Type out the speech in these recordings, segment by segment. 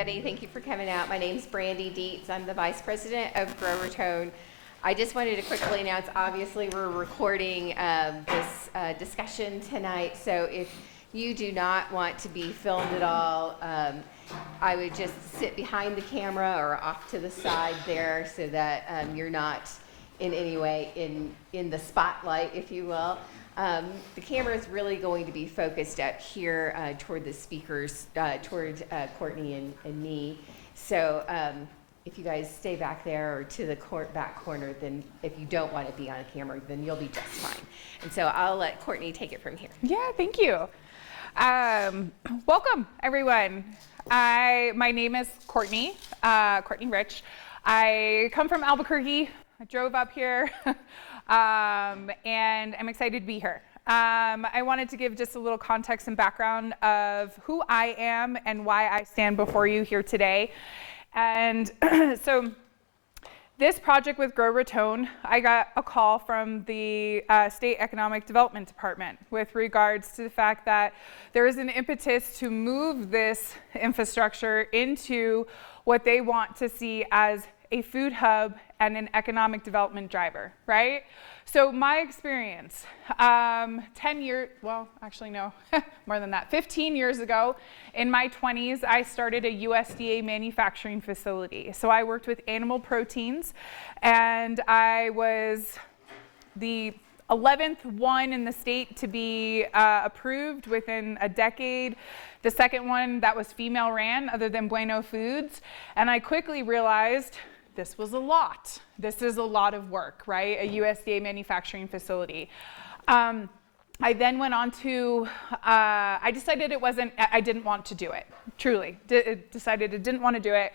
everybody. Thank you for coming out. My name's Brandy Dietz. I'm the Vice President of GrowRaton. I just wanted to quickly announce, obviously, we're recording this discussion tonight, so if you do not want to be filmed at all, I would just sit behind the camera or off to the side there so that you're not in any way in the spotlight, if you will. The camera is really going to be focused up here toward the speakers, toward Courtney and me. So if you guys stay back there or to the back corner, then if you don't want to be on camera, then you'll be just fine. And so I'll let Courtney take it from here. Yeah, thank you. Welcome, everyone. My name is Courtney Rich. I come from Albuquerque. I drove up here. And I'm excited to be here. I wanted to give just a little context and background of who I am and why I stand before you here today. And so this project with GrowRaton, I got a call from the State Economic Development Department with regards to the fact that there is an impetus to move this infrastructure into what they want to see as a food hub and an economic development driver, right? So my experience, 10 years, well, actually no, more than that, 15 years ago, in my 20s, I started a USDA manufacturing facility. So I worked with animal proteins, and I was the 11th one in the state to be approved within a decade. The second one that was female ran, other than Bueno Foods, and I quickly realized this was a lot. This is a lot of work, right? A USDA manufacturing facility. I then went on to, I decided I didn't want to do it, truly. Decided I didn't want to do it.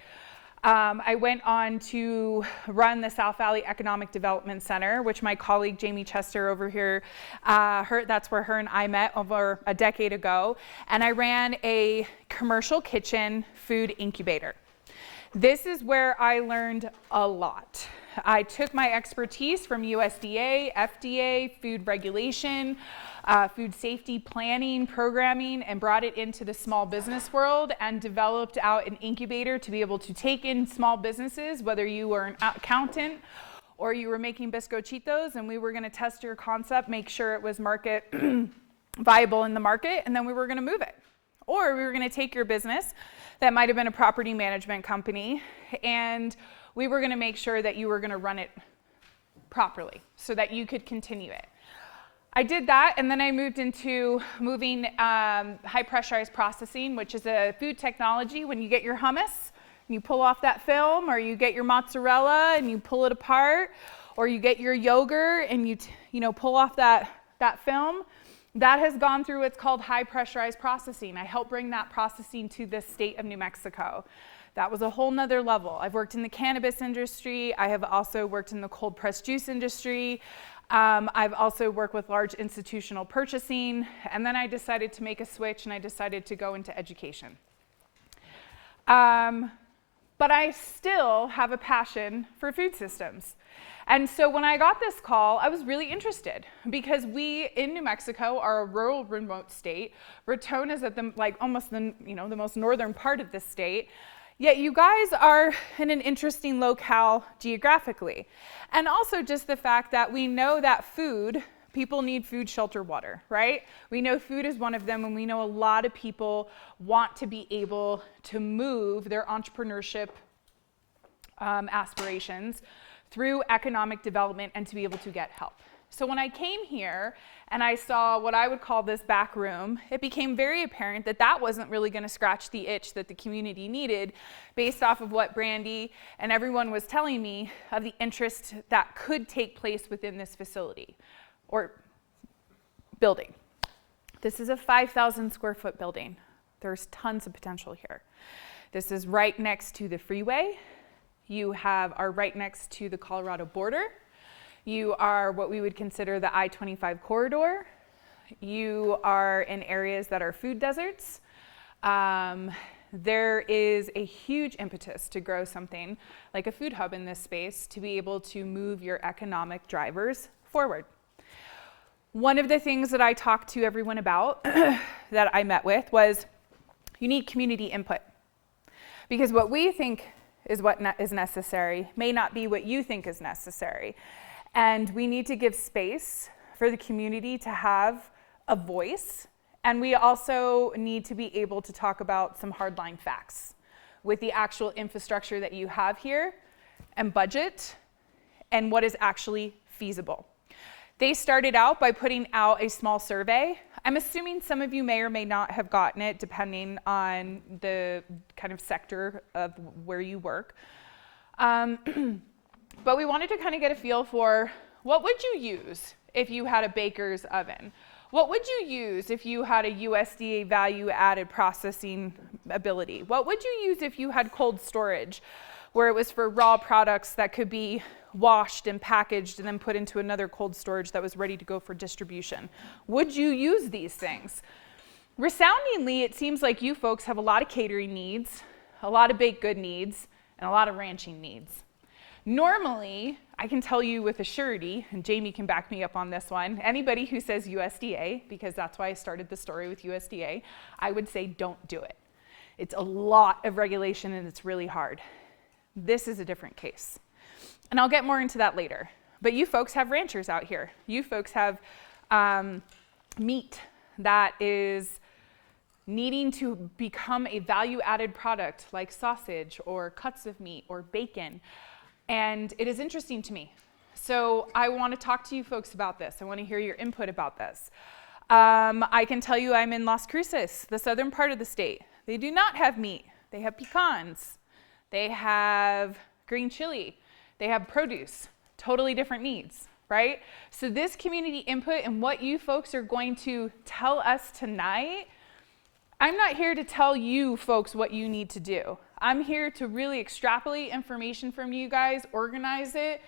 I went on to run the South Valley Economic Development Center, which my colleague Jamie Chester over here, that's where her and I met over a decade ago. And I ran a commercial kitchen food incubator. This is where I learned a lot. I took my expertise from USDA, FDA, food regulation, food safety planning, programming, and brought it into the small business world and developed out an incubator to be able to take in small businesses, whether you were an accountant or you were making bizcochitos, and we were gonna test your concept, make sure it was market viable in the market, and then we were gonna move it. Or we were gonna take your business that might have been a property management company, and we were gonna make sure that you were gonna run it properly so that you could continue it. I did that, and then I moved into high pressurized processing, which is a food technology. When you get your hummus, and you pull off that film, or you get your mozzarella and you pull it apart, or you get your yogurt and you pull off that film, that has gone through what's called high pressurized processing. I helped bring that processing to the state of New Mexico. That was a whole nother level. I've worked in the cannabis industry. I have also worked in the cold pressed juice industry. I've also worked with large institutional purchasing. And then I decided to make a switch, and I decided to go into education. But I still have a passion for food systems. And so when I got this call, I was really interested because we in New Mexico are a rural, remote state. Raton is at almost the most northern part of the state. Yet you guys are in an interesting locale geographically. And also just the fact that we know that people need food, shelter, water, right? We know food is one of them, and we know a lot of people want to be able to move their entrepreneurship aspirations through economic development and to be able to get help. So when I came here and I saw what I would call this back room, it became very apparent that that wasn't really going to scratch the itch that the community needed based off of what Brandy and everyone was telling me of the interest that could take place within this facility or building. This is a 5,000 square foot building. There's tons of potential here. This is right next to the freeway. You are right next to the Colorado border. You are what we would consider the I-25 corridor. You are in areas that are food deserts. There is a huge impetus to grow something like a food hub in this space to be able to move your economic drivers forward. One of the things that I talked to everyone about that I met with was you need community input. Because what we think is what is necessary may not be what you think is necessary. And we need to give space for the community to have a voice. And we also need to be able to talk about some hardline facts with the actual infrastructure that you have here and budget and what is actually feasible. They started out by putting out a small survey. I'm assuming some of you may or may not have gotten it, depending on the kind of sector of where you work. But we wanted to kind of get a feel for what would you use if you had a baker's oven? What would you use if you had a USDA value added processing ability? What would you use if you had cold storage, where it was for raw products that could be washed and packaged and then put into another cold storage that was ready to go for distribution? Would you use these things? Resoundingly, it seems like you folks have a lot of catering needs, a lot of baked good needs, and a lot of ranching needs. Normally, I can tell you with a surety, and Jamie can back me up on this one, anybody who says USDA, because that's why I started the story with USDA, I would say don't do it. It's a lot of regulation and it's really hard. This is a different case. And I'll get more into that later. But you folks have ranchers out here. You folks have meat that is needing to become a value-added product like sausage or cuts of meat or bacon. And it is interesting to me. So I want to talk to you folks about this. I want to hear your input about this. I can tell you I'm in Las Cruces, the southern part of the state. They do not have meat. They have pecans. They have green chili. They have produce. Totally different needs, right? So this community input and what you folks are going to tell us tonight, I'm not here to tell you folks what you need to do. I'm here to really extrapolate information from you guys, organize it,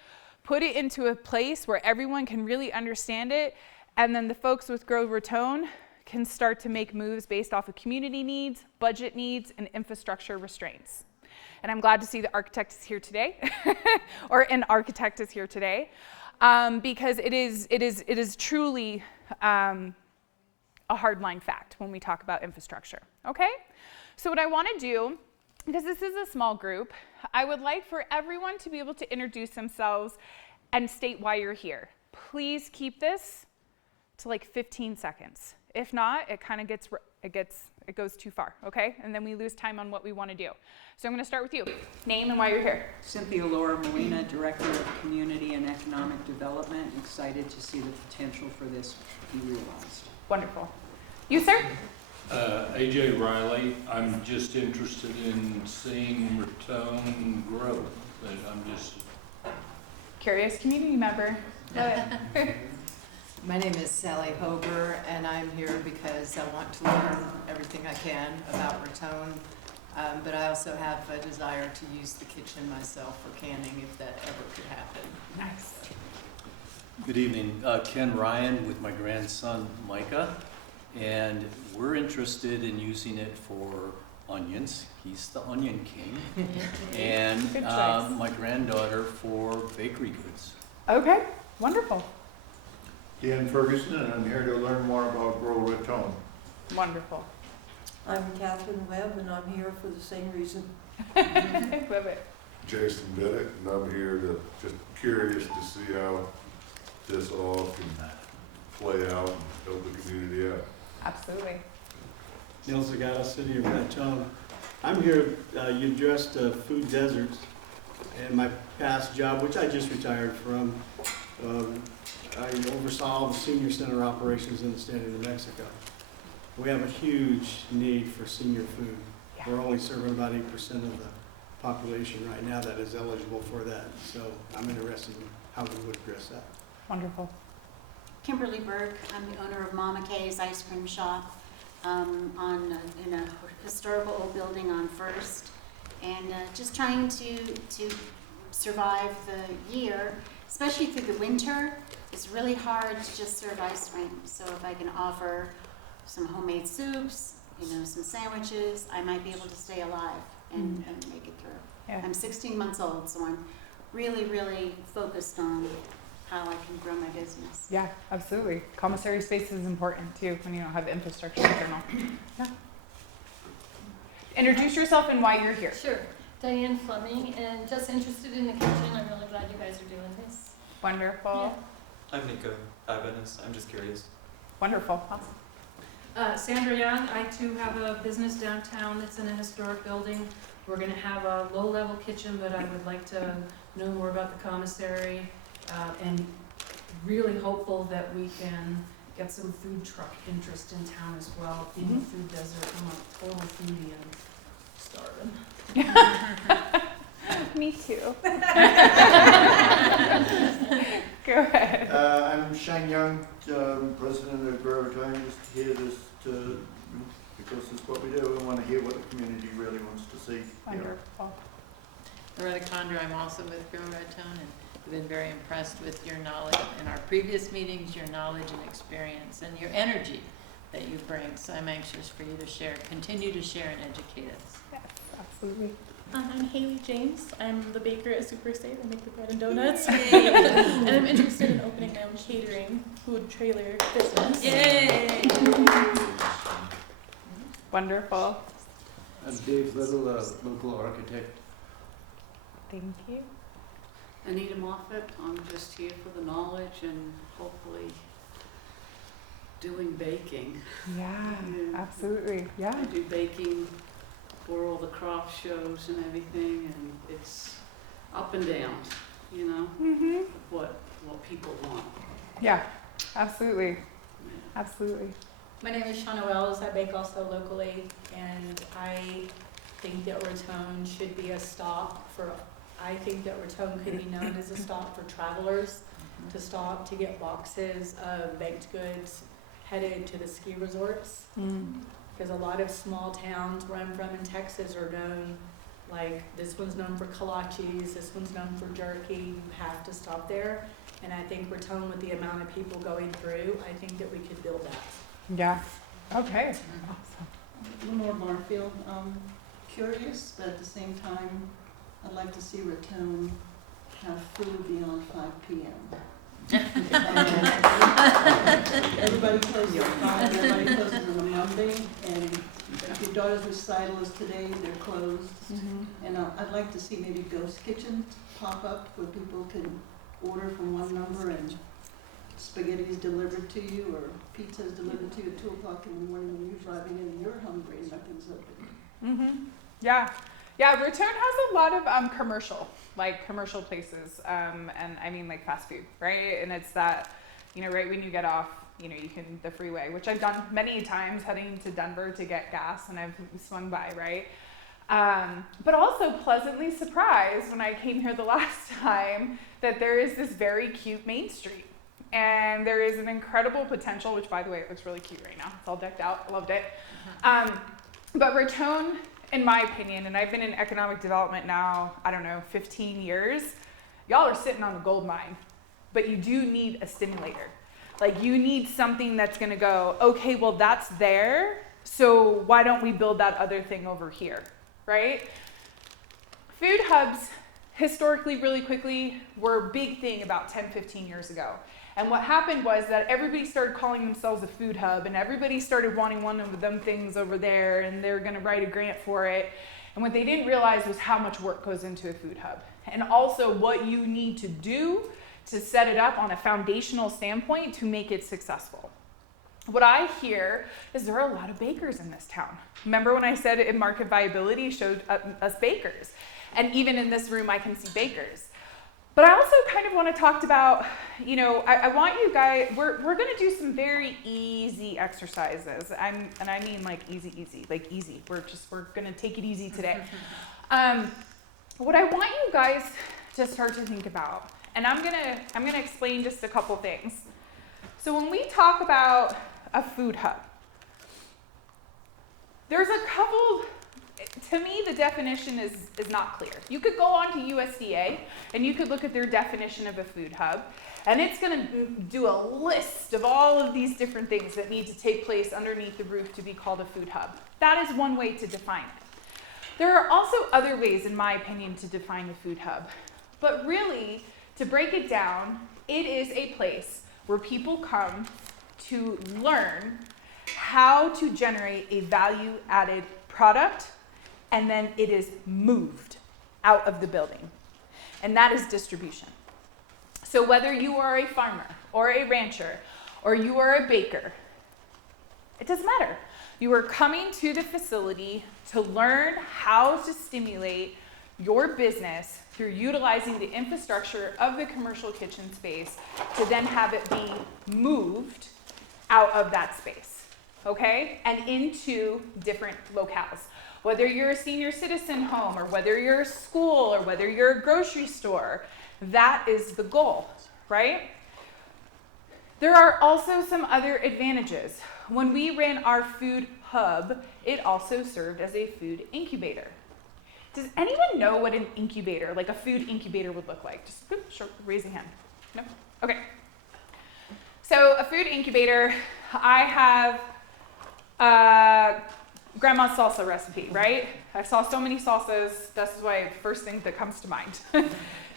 put it into a place where everyone can really understand it, and then the folks with GrowRaton can start to make moves based off of community needs, budget needs, and infrastructure restraints. And I'm glad to see the architect is here today, or an architect is here today, because it is truly a hardline fact when we talk about infrastructure, okay? So what I want to do, because this is a small group, I would like for everyone to be able to introduce themselves and state why you're here. Please keep this to like 15 seconds. If not, it kind of it goes too far, okay? And then we lose time on what we want to do. So I'm going to start with you. Name and why you're here. Cynthia Laura Molina, Director of Community and Economic Development. Excited to see the potential for this be realized. Wonderful. You, sir? AJ Riley. I'm just interested in seeing Raton grow. I'm just Curious community member. Love it. My name is Sally Hober, and I'm here because I want to learn everything I can about Raton, but I also have a desire to use the kitchen myself for canning if that ever could happen. Nice. Good evening. Ken Ryan with my grandson Micah, and we're interested in using it for onions. He's the onion king. And Good choice. my granddaughter for bakery goods. Okay, wonderful. Dan Ferguson, and I'm here to learn more about GrowRaton. Wonderful. I'm Catherine Webb, and I'm here for the same reason. Love it. Jason Bennett, and I'm here to just curious to see how this all can play out and help the community out. Absolutely. Neil Zagata, City of Raton. I'm here, you addressed food deserts, and my past job, which I just retired from, I oversaw the senior center operations in the state of New Mexico. We have a huge need for senior food. Yeah. We're only serving about 8% of the population right now that is eligible for that. So I'm interested in how we would address that. Wonderful. Kimberly Burke, I'm the owner of Mama Kay's Ice Cream Shop in a historical old building on First, and just trying to survive the year, especially through the winter. It's really hard to just serve ice cream. So if I can offer some homemade soups, some sandwiches, I might be able to stay alive and make it through. Yeah. I'm 16 months old, so I'm really, really focused on how I can grow my business. Yeah, absolutely. Commissary space is important too when you don't have infrastructure in general. Yeah. Introduce yourself and why you're here. Sure. Diane Fleming, and just interested in the kitchen. I'm really glad you guys are doing this. Wonderful. I'm Nico. Hi, Venice. I'm just curious. Wonderful. Awesome. Sandra Young, I too have a business downtown that's in a historic building. We're gonna have a low-level kitchen, but I would like to know more about the commissary, and really hopeful that we can get some food truck interest in town as well. Being a food desert, I'm a total foodie and starving. Me too. Go ahead. I'm Shane Young, president of GrowRaton, just here because it's what we do. We want to hear what the community really wants to see. Wonderful. Loretta Condor, I'm also with GrowRaton, and I've been very impressed with your knowledge in our previous meetings, your knowledge and experience, and your energy that you bring. So I'm anxious for you to share, continue to share and educate us. Yes, absolutely. I'm Haley James. I'm the baker at Super Safe. I make the bread and donuts. And I'm interested in opening my own catering food trailer business. Yay! Wonderful. I'm Dave Little, local architect. Thank you. Anita Moffett, I'm just here for the knowledge and hopefully doing baking. Yeah, absolutely. Yeah. I do baking for all the craft shows and everything, and it's up and down, you know, what people want. Yeah, absolutely. Absolutely. My name is Shauna Wells. I bake also locally, and I think that Raton should be a stop for, I think that Raton could be known as a stop for travelers to stop to get boxes of baked goods headed to the ski resorts. Because a lot of small towns where I'm from in Texas are known, like this one's known for kolaches, this one's known for jerky. You have to stop there. And I think Raton, with the amount of people going through, I think that we could build that. Yeah. Okay. Awesome. Lenore Barfield, curious, but at the same time, I'd like to see Raton have food beyond 5 p.m. Everybody closes at 5, everybody closes on a Monday, and if your daughter's recital is today, they're closed. And I'd like to see maybe ghost kitchen pop up where people can order from one number and spaghetti is delivered to you or pizza is delivered to you at 2 o'clock in the morning when you're driving in and you're hungry and nothing's open. Yeah. Yeah, Raton has a lot of commercial places, and I mean like fast food, right? And it's that, right when you get off, you can, the freeway, which I've done many times heading to Denver to get gas, and I've swung by, right? But also pleasantly surprised when I came here the last time that there is this very cute Main Street. And there is an incredible potential, which by the way, it looks really cute right now. It's all decked out, I loved it. But Raton, in my opinion, and I've been in economic development now, 15 years, y'all are sitting on a gold mine, but you do need a stimulator. Like you need something that's gonna go, okay, well that's there, so why don't we build that other thing over here, right? Food hubs, historically, really quickly, were a big thing about 10, 15 years ago. And what happened was that everybody started calling themselves a food hub, and everybody started wanting one of them things over there, and they're gonna write a grant for it. And what they didn't realize was how much work goes into a food hub, and also what you need to do to set it up on a foundational standpoint to make it successful. What I hear is there are a lot of bakers in this town. Remember when I said in market viability showed us bakers? And even in this room, I can see bakers. But I also kind of want to talk about, I want you guys, we're going to do some very easy exercises. And I mean like easy, like easy. We're going to take it easy today. What I want you guys to start to think about, and I'm going to explain just a couple things. So when we talk about a food hub, there's a couple. To me, the definition is not clear. You could go on to USDA and you could look at their definition of a food hub, and it's going to do a list of all of these different things that need to take place underneath the roof to be called a food hub. That is one way to define it. There are also other ways, in my opinion, to define a food hub. But really, to break it down, it is a place where people come to learn how to generate a value-added product and then it is moved out of the building. And that is distribution. So whether you are a farmer or a rancher or you are a baker, it doesn't matter. You are coming to the facility to learn how to stimulate your business through utilizing the infrastructure of the commercial kitchen space to then have it be moved out of that space, okay? And into different locales. Whether you're a senior citizen home or whether you're a school or whether you're a grocery store, that is the goal, right? There are also some other advantages. When we ran our food hub, it also served as a food incubator. Does anyone know what an incubator, like a food incubator, would look like? Just raise a hand. No? Okay. So a food incubator, I have grandma's salsa recipe, right? I saw so many salsas, that's why first thing that comes to mind.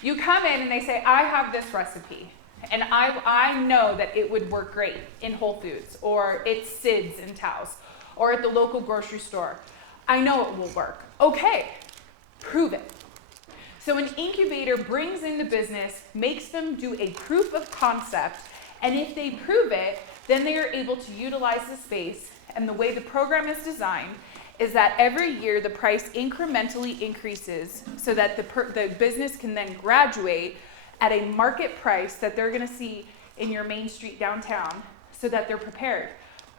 You come in and they say, I have this recipe, and I know that it would work great in Whole Foods, or at Sid's in Taos, or at the local grocery store. I know it will work. Okay, prove it. So an incubator brings in the business, makes them do a proof of concept, and if they prove it, then they are able to utilize the space. And the way the program is designed is that every year the price incrementally increases so that the business can then graduate at a market price that they're going to see in your main street downtown so that they're prepared.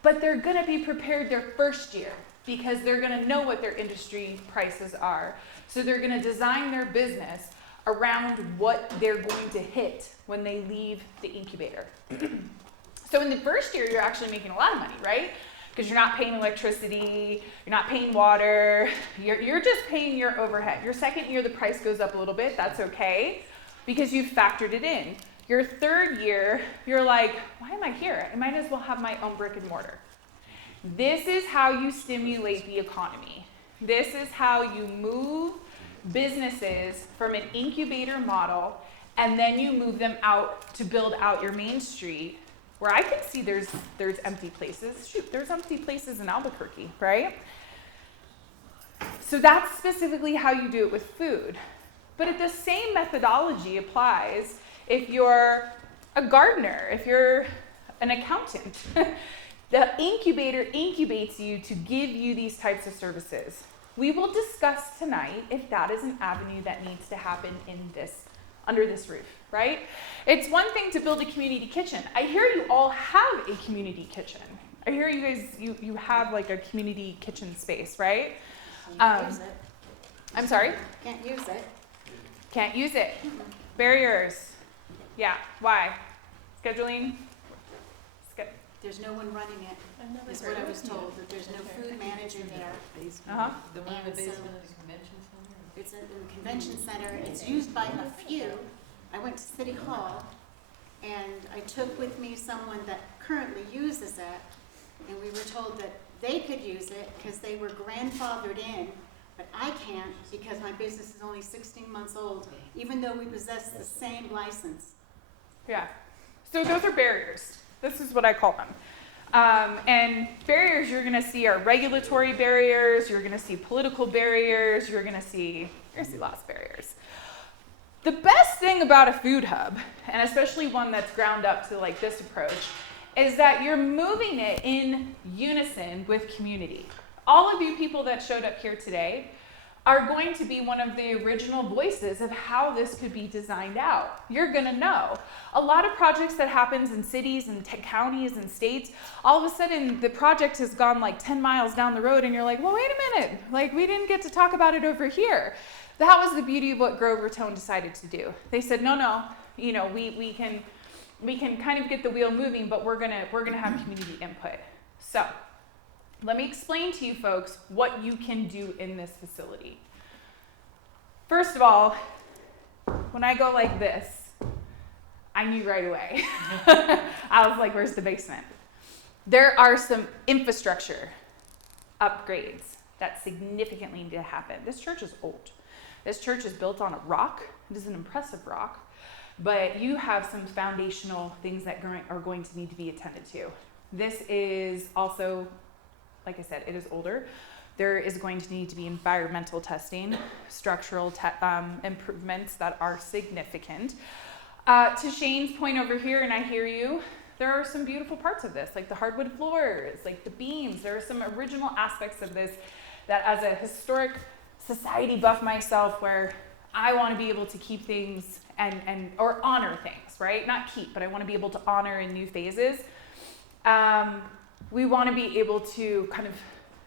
But they're going to be prepared their first year because they're going to know what their industry prices are. So they're going to design their business around what they're going to hit when they leave the incubator. So in the first year, you're actually making a lot of money, right? Because you're not paying electricity, you're not paying water, you're just paying your overhead. Your second year, the price goes up a little bit, that's okay, because you've factored it in. Your third year, you're like, why am I here? I might as well have my own brick and mortar. This is how you stimulate the economy. This is how you move businesses from an incubator model, and then you move them out to build out your main street, where I can see there's empty places. Shoot, there's empty places in Albuquerque, right? So that's specifically how you do it with food. But the same methodology applies if you're a gardener, if you're an accountant. The incubator incubates you to give you these types of services. We will discuss tonight if that is an avenue that needs to happen under this roof, right? It's one thing to build a community kitchen. I hear you all have a community kitchen. I hear you guys, you have like a community kitchen space, right? Can't use it. I'm sorry? Can't use it. Can't use it. Barriers. Yeah, why? Scheduling? There's no one running it, is what I was told, that there's no food manager there. Uh-huh. The one in the And so- basement of the convention center? It's in the convention center, it's used by a few. I went to City Hall, and I took with me someone that currently uses it, and we were told that they could use it because they were grandfathered in, but I can't because my business is only 16 months old, even though we possess the same license. Yeah. So those are barriers. This is what I call them. And barriers you're going to see are regulatory barriers, you're going to see political barriers, you're going to see lots of barriers. The best thing about a food hub, and especially one that's ground up to like this approach, is that you're moving it in unison with community. All of you people that showed up here today are going to be one of the original voices of how this could be designed out. You're gonna know. A lot of projects that happens in cities and counties and states, all of a sudden the project has gone like 10 miles down the road and you're like, well, wait a minute, like we didn't get to talk about it over here. That was the beauty of what GrowRaton decided to do. They said, no, you know, we can kind of get the wheel moving, but we're gonna have community input. So, let me explain to you folks what you can do in this facility. First of all, when I go like this, I knew right away. I was like, where's the basement? There are some infrastructure upgrades that significantly need to happen. This church is old. This church is built on a rock. It is an impressive rock, but you have some foundational things that are going to need to be attended to. This is also, like I said, it is older. There is going to need to be environmental testing, structural improvements that are significant. To Shane's point over here, and I hear you, there are some beautiful parts of this, like the hardwood floors, like the beams. There are some original aspects of this that, as a historic society buff myself, where I want to be able to keep things or honor things, right? Not keep, but I want to be able to honor in new phases. We want to be able to kind of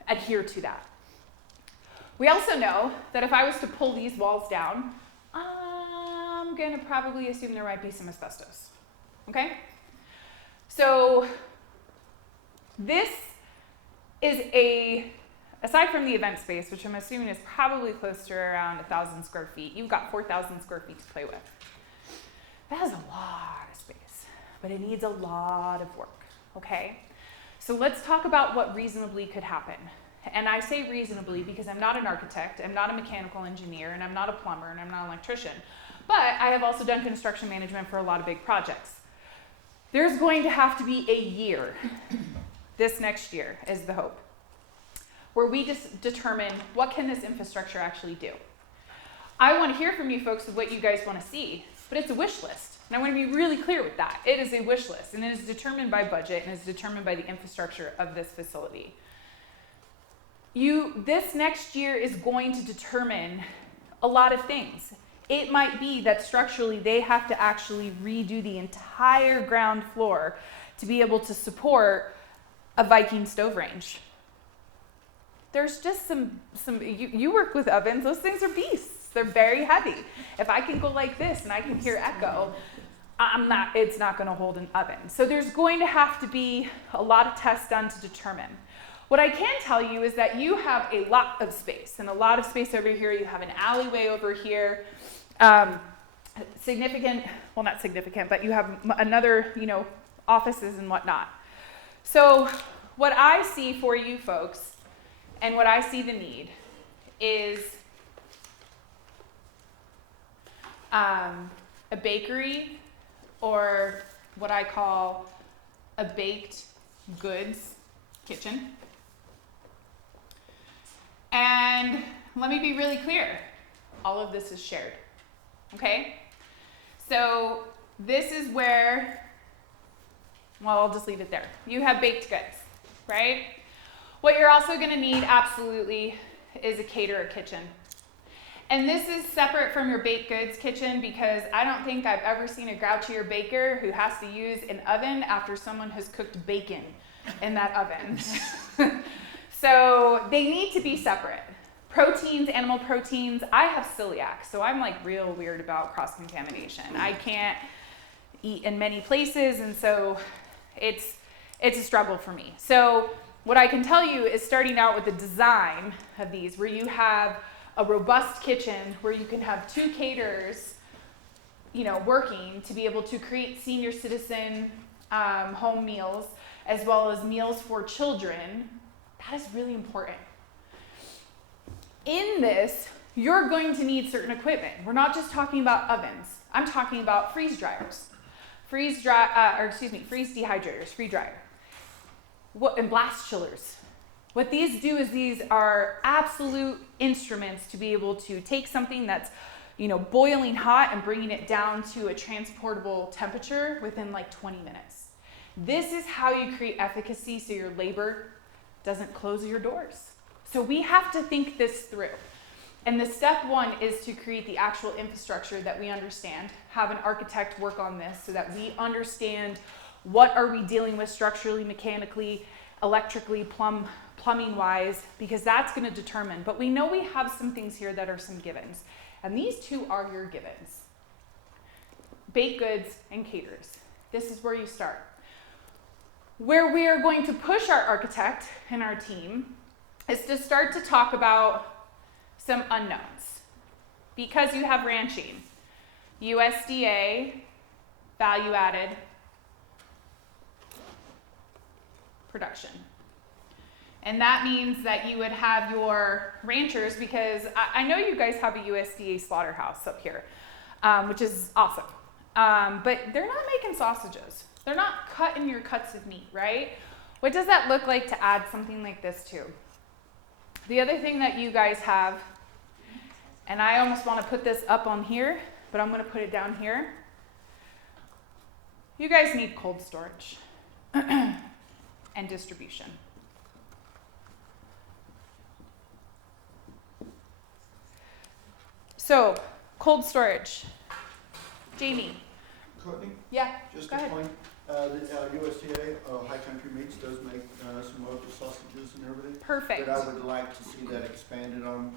adhere to that. We also know that if I was to pull these walls down, I'm going to probably assume there might be some asbestos. Okay? So this is aside from the event space, which I'm assuming is probably close to around 1,000 square feet, you've got 4,000 square feet to play with. That is a lot of space, but it needs a lot of work, okay? So let's talk about what reasonably could happen. And I say reasonably because I'm not an architect, I'm not a mechanical engineer, and I'm not a plumber, and I'm not an electrician. But I have also done construction management for a lot of big projects. There's going to have to be a year, this next year is the hope, where we just determine what can this infrastructure actually do. I want to hear from you folks of what you guys want to see, but it's a wish list. And I want to be really clear with that. It is a wish list, and it is determined by budget, and is determined by the infrastructure of this facility. This next year is going to determine a lot of things. It might be that structurally they have to actually redo the entire ground floor to be able to support a Viking stove range. There's just some you work with ovens, those things are beasts. They're very heavy. If I can go like this and I can hear echo, it's not going to hold an oven. So there's going to have to be a lot of tests done to determine. What I can tell you is that you have a lot of space, and a lot of space over here. You have an alleyway over here. Significant, well, not significant, but you have another, offices and whatnot. So what I see for you folks, and what I see the need, is a bakery, or what I call a baked goods kitchen. And let me be really clear, all of this is shared, okay? So this is where, well, I'll just leave it there. You have baked goods, right? What you're also gonna need, absolutely, is a caterer kitchen. And this is separate from your baked goods kitchen, because I don't think I've ever seen a grouchier baker who has to use an oven after someone has cooked bacon in that oven. So they need to be separate. Proteins, animal proteins, I have celiac, so I'm like real weird about cross-contamination. I can't eat in many places, and so it's a struggle for me. So what I can tell you is, starting out with the design of these, where you have a robust kitchen, where you can have 2 caterers, working to be able to create senior citizen home meals, as well as meals for children. That is really important. In this, you're going to need certain equipment. We're not just talking about ovens. I'm talking about freeze dryers, freeze dehydrators, freeze dryer, and blast chillers. What these do is, these are absolute instruments to be able to take something that's, boiling hot and bringing it down to a transportable temperature within like 20 minutes. This is how you create efficacy, so your labor doesn't close your doors. So we have to think this through. And the step 1 is to create the actual infrastructure that we understand, have an architect work on this so that we understand what are we dealing with structurally, mechanically, electrically, plumbing wise, because that's going to determine. But we know we have some things here that are some givens. And these 2 are your givens. Baked goods and caterers. This is where you start. Where we are going to push our architect and our team is to start to talk about some unknowns. Because you have ranching, USDA, value added production. And that means that you would have your ranchers, because I know you guys have a USDA slaughterhouse up here, which is awesome. But they're not making sausages. They're not cutting your cuts of meat, right? What does that look like to add something like this to? The other thing that you guys have, and I almost want to put this up on here, but I'm going to put it down here. You guys need cold storage and distribution. So, cold storage. Jamie. Courtney, Yeah, just go a ahead. point, the USDA, High Country Meats does make some local sausages and everything. Perfect. But I would like to see that expanded on,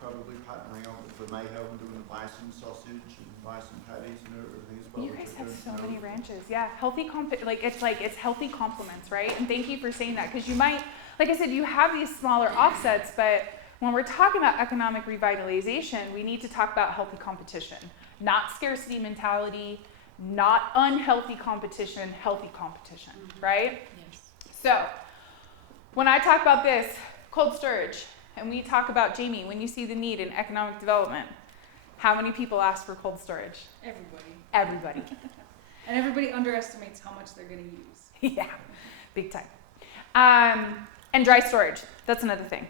probably partnering up with the Mayhem and doing the bison sausage and bison patties and everything as well. You which guys are have good, so you know. many ranches. Yeah, healthy it's healthy complements, right? And thank you for saying that, because you might, like I said, you have these smaller offsets, but when we're talking about economic revitalization, we need to talk about healthy competition, not scarcity mentality, not unhealthy competition, healthy competition, right? Yes. So, when I talk about this, cold storage, and we talk about, Jamie, when you see the need in economic development, how many people ask for cold storage? Everybody. Everybody. And everybody underestimates how much they're gonna use. Yeah, big time. And dry storage, that's another thing.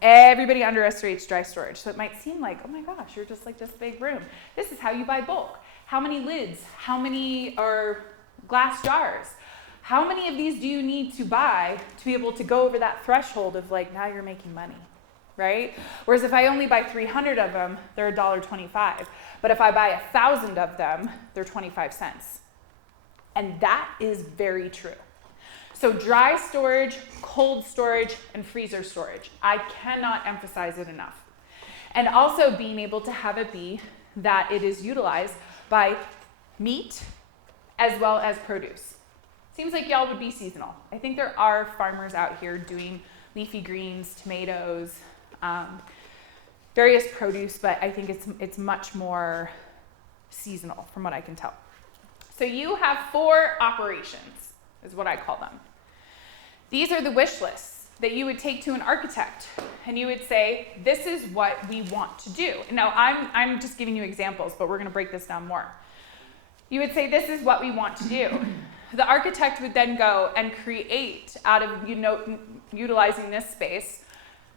Everybody underestimates dry storage. So it might seem like, oh my gosh, you're just like this big room. This is how you buy bulk. How many lids? How many are glass jars? How many of these do you need to buy to be able to go over that threshold of like, now you're making money, right? Whereas if I only buy 300 of them, they're $1.25. But if I buy 1,000 of them, they're 25 cents. And that is very true. So dry storage, cold storage, and freezer storage. I cannot emphasize it enough. And also being able to have it be that it is utilized by meat as well as produce. Seems like y'all would be seasonal. I think there are farmers out here doing leafy greens, tomatoes, various produce, but I think it's much more seasonal from what I can tell. So you have 4 operations, is what I call them. These are the wish lists that you would take to an architect, and you would say, this is what we want to do. Now, I'm just giving you examples, but we're going to break this down more. You would say, this is what we want to do. The architect would then go and create, out of utilizing this space,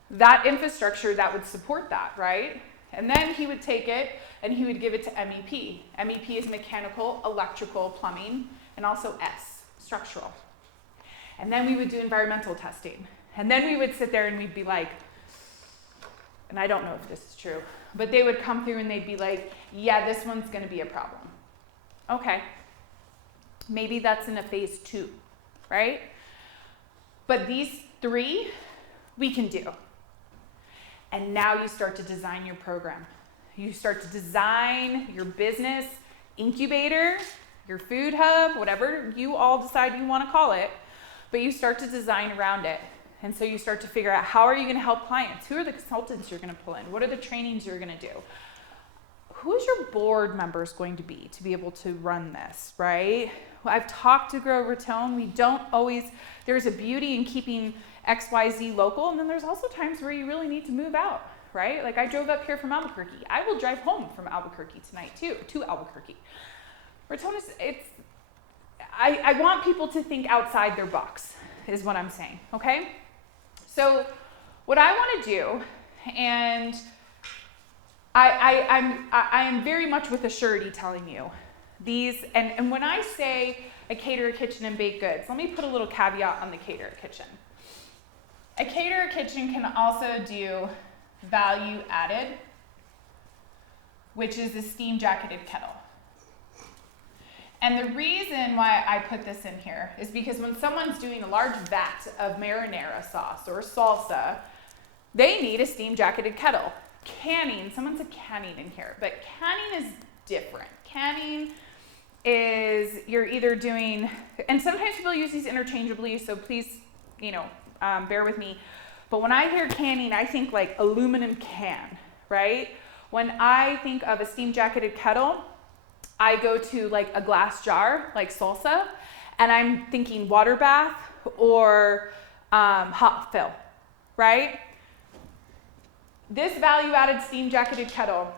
that infrastructure that would support that, right? And then he would take it and he would give it to MEP. MEP is mechanical, electrical, plumbing, and also S, structural. And then we would do environmental testing. And then we would sit there and we'd be like, and I don't know if this is true, but they would come through and they'd be like, yeah, this one's gonna be a problem. Okay, maybe that's in a phase 2, right? But these 3, we can do. And now you start to design your program. You start to design your business incubator, your food hub, whatever you all decide you wanna call it, but you start to design around it. And so you start to figure out, how are you gonna help clients? Who are the consultants you're gonna pull in? What are the trainings you're gonna do? Who is your board members going to be able to run this, right? Well, I've talked to GrowRaton. We don't always, there's a beauty in keeping XYZ local, and then there's also times where you really need to move out, right? Like I drove up here from Albuquerque. I will drive home from Albuquerque tonight too, to Albuquerque. Raton is, I want people to think outside their box, is what I'm saying, okay? So what I want to do, and I am very much with a surety telling you these, and when I say a caterer kitchen and baked goods, let me put a little caveat on the caterer kitchen. A caterer kitchen can also do value added, which is a steam jacketed kettle. And the reason why I put this in here is because when someone's doing a large vat of marinara sauce or salsa, they need a steam jacketed kettle. Canning, someone said canning in here, but canning is different. Canning is you're either doing, and sometimes people use these interchangeably, so please, bear with me. But when I hear canning, I think like aluminum can, right? When I think of a steam jacketed kettle, I go to like a glass jar, like salsa, and I'm thinking water bath or hot fill, right? This value-added steam jacketed kettle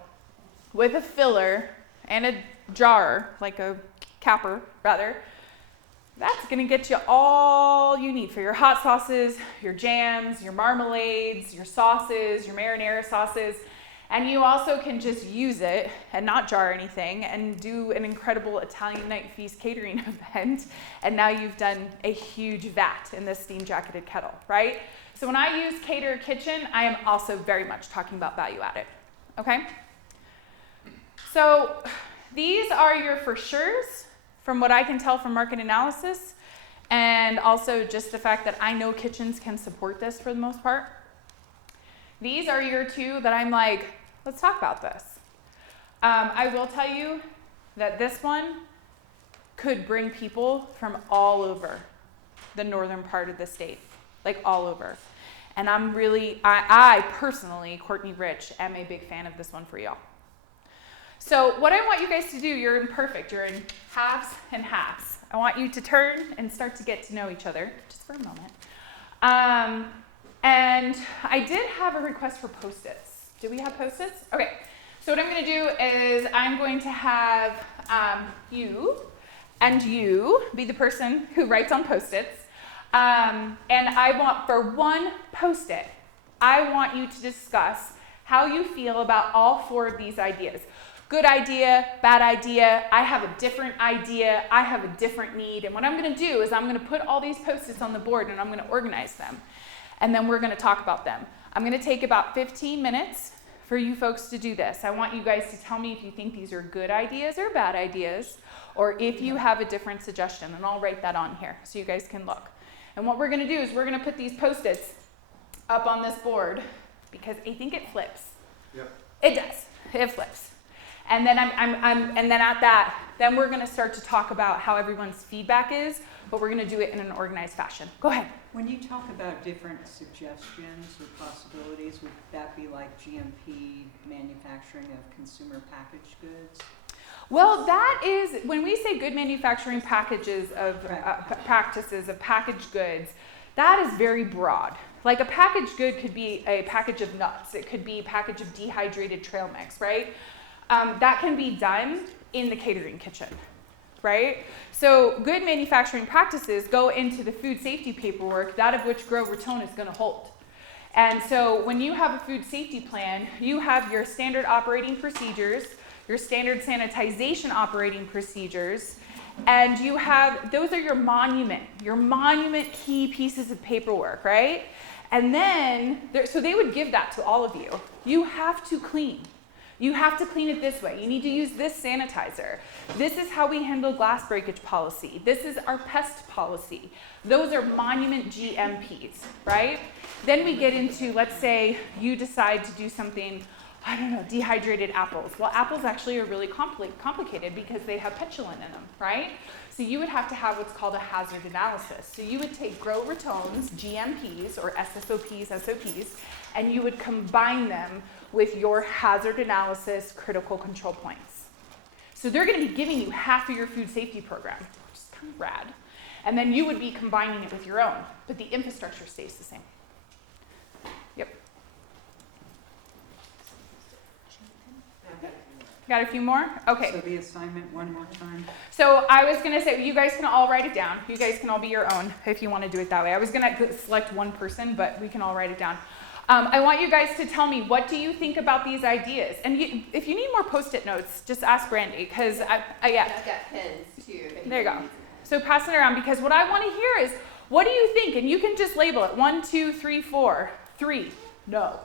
with a filler and a jar, like a capper rather, That's gonna get you all you need for your hot sauces, your jams, your marmalades, your sauces, your marinara sauces. And you also can just use it and not jar anything and do an incredible Italian Night Feast catering event. And now you've done a huge vat in this steam jacketed kettle, right? So when I use Cater Kitchen, I am also very much talking about value added, okay? So these are your for sures from what I can tell from market analysis, and also just the fact that I know kitchens can support this for the most part. These are your two that I'm like, let's talk about this. I will tell you that this one could bring people from all over the northern part of the state, like all over. And I'm really, I personally, Courtney Rich, am a big fan of this one for y'all. So what I want you guys to do, you're imperfect, you're in halves and halves. I want you to turn and start to get to know each other, just for a moment. And I did have a request for Post-its. Do we have Post-its? Okay, so what I'm gonna do is I'm going to have you and you be the person who writes on Post-its. And I want, for one Post-it, I want you to discuss how you feel about all four of these ideas. Good idea, bad idea, I have a different idea, I have a different need. And what I'm gonna do is I'm gonna put all these Post-its on the board and I'm gonna organize them. And then we're gonna talk about them. I'm gonna take about 15 minutes for you folks to do this. I want you guys to tell me if you think these are good ideas or bad ideas, or if you have a different suggestion, and I'll write that on here so you guys can look. And what we're gonna do is we're gonna put these Post-its up on this board because I think it flips. Yep. It does, it flips. And then and then at that, then we're gonna start to talk about how everyone's feedback is, but we're gonna do it in an organized fashion. Go ahead. When you talk about different suggestions or possibilities, would that be like GMP manufacturing of consumer packaged goods? Well, that is, when we say good manufacturing packages of practices of packaged goods, that is very broad. Like a packaged good could be a package of nuts. It could be a package of dehydrated trail mix, right? That can be done in the catering kitchen, right? So good manufacturing practices go into the food safety paperwork, that of which GrowRaton is going to hold. And so when you have a food safety plan, you have your standard operating procedures, your standard sanitization operating procedures, and you have, those are your monument key pieces of paperwork, right? And then, so they would give that to all of you. You have to clean. You have to clean it this way. You need to use this sanitizer. This is how we handle glass breakage policy. This is our pest policy. Those are monument GMPs, right? Then we get into, let's say you decide to do something, I don't know, dehydrated apples. Well, apples actually are really complicated because they have petulant in them, right? So you would have to have what's called a hazard analysis. So you would take GrowRaton's GMPs or SSOPs, SOPs, and you would combine them with your hazard analysis critical control points. So they're gonna be giving you half of your food safety program, which is kind of rad. And then you would be combining it with your own, but the infrastructure stays the same. Yep. Got a few more? Okay. So the assignment one more time. So I was gonna say, you guys can all write it down. You guys can all be your own if you wanna do it that way. I was gonna select one person, but we can all write it down. I want you guys to tell me, what do you think about these ideas? And if you need more Post-it notes, just ask Brandy, because yeah. I've got pens too. There you go. So pass it around, because what I want to hear is, what do you think? And you can just label it 1, 2, 3, 4. 3, no.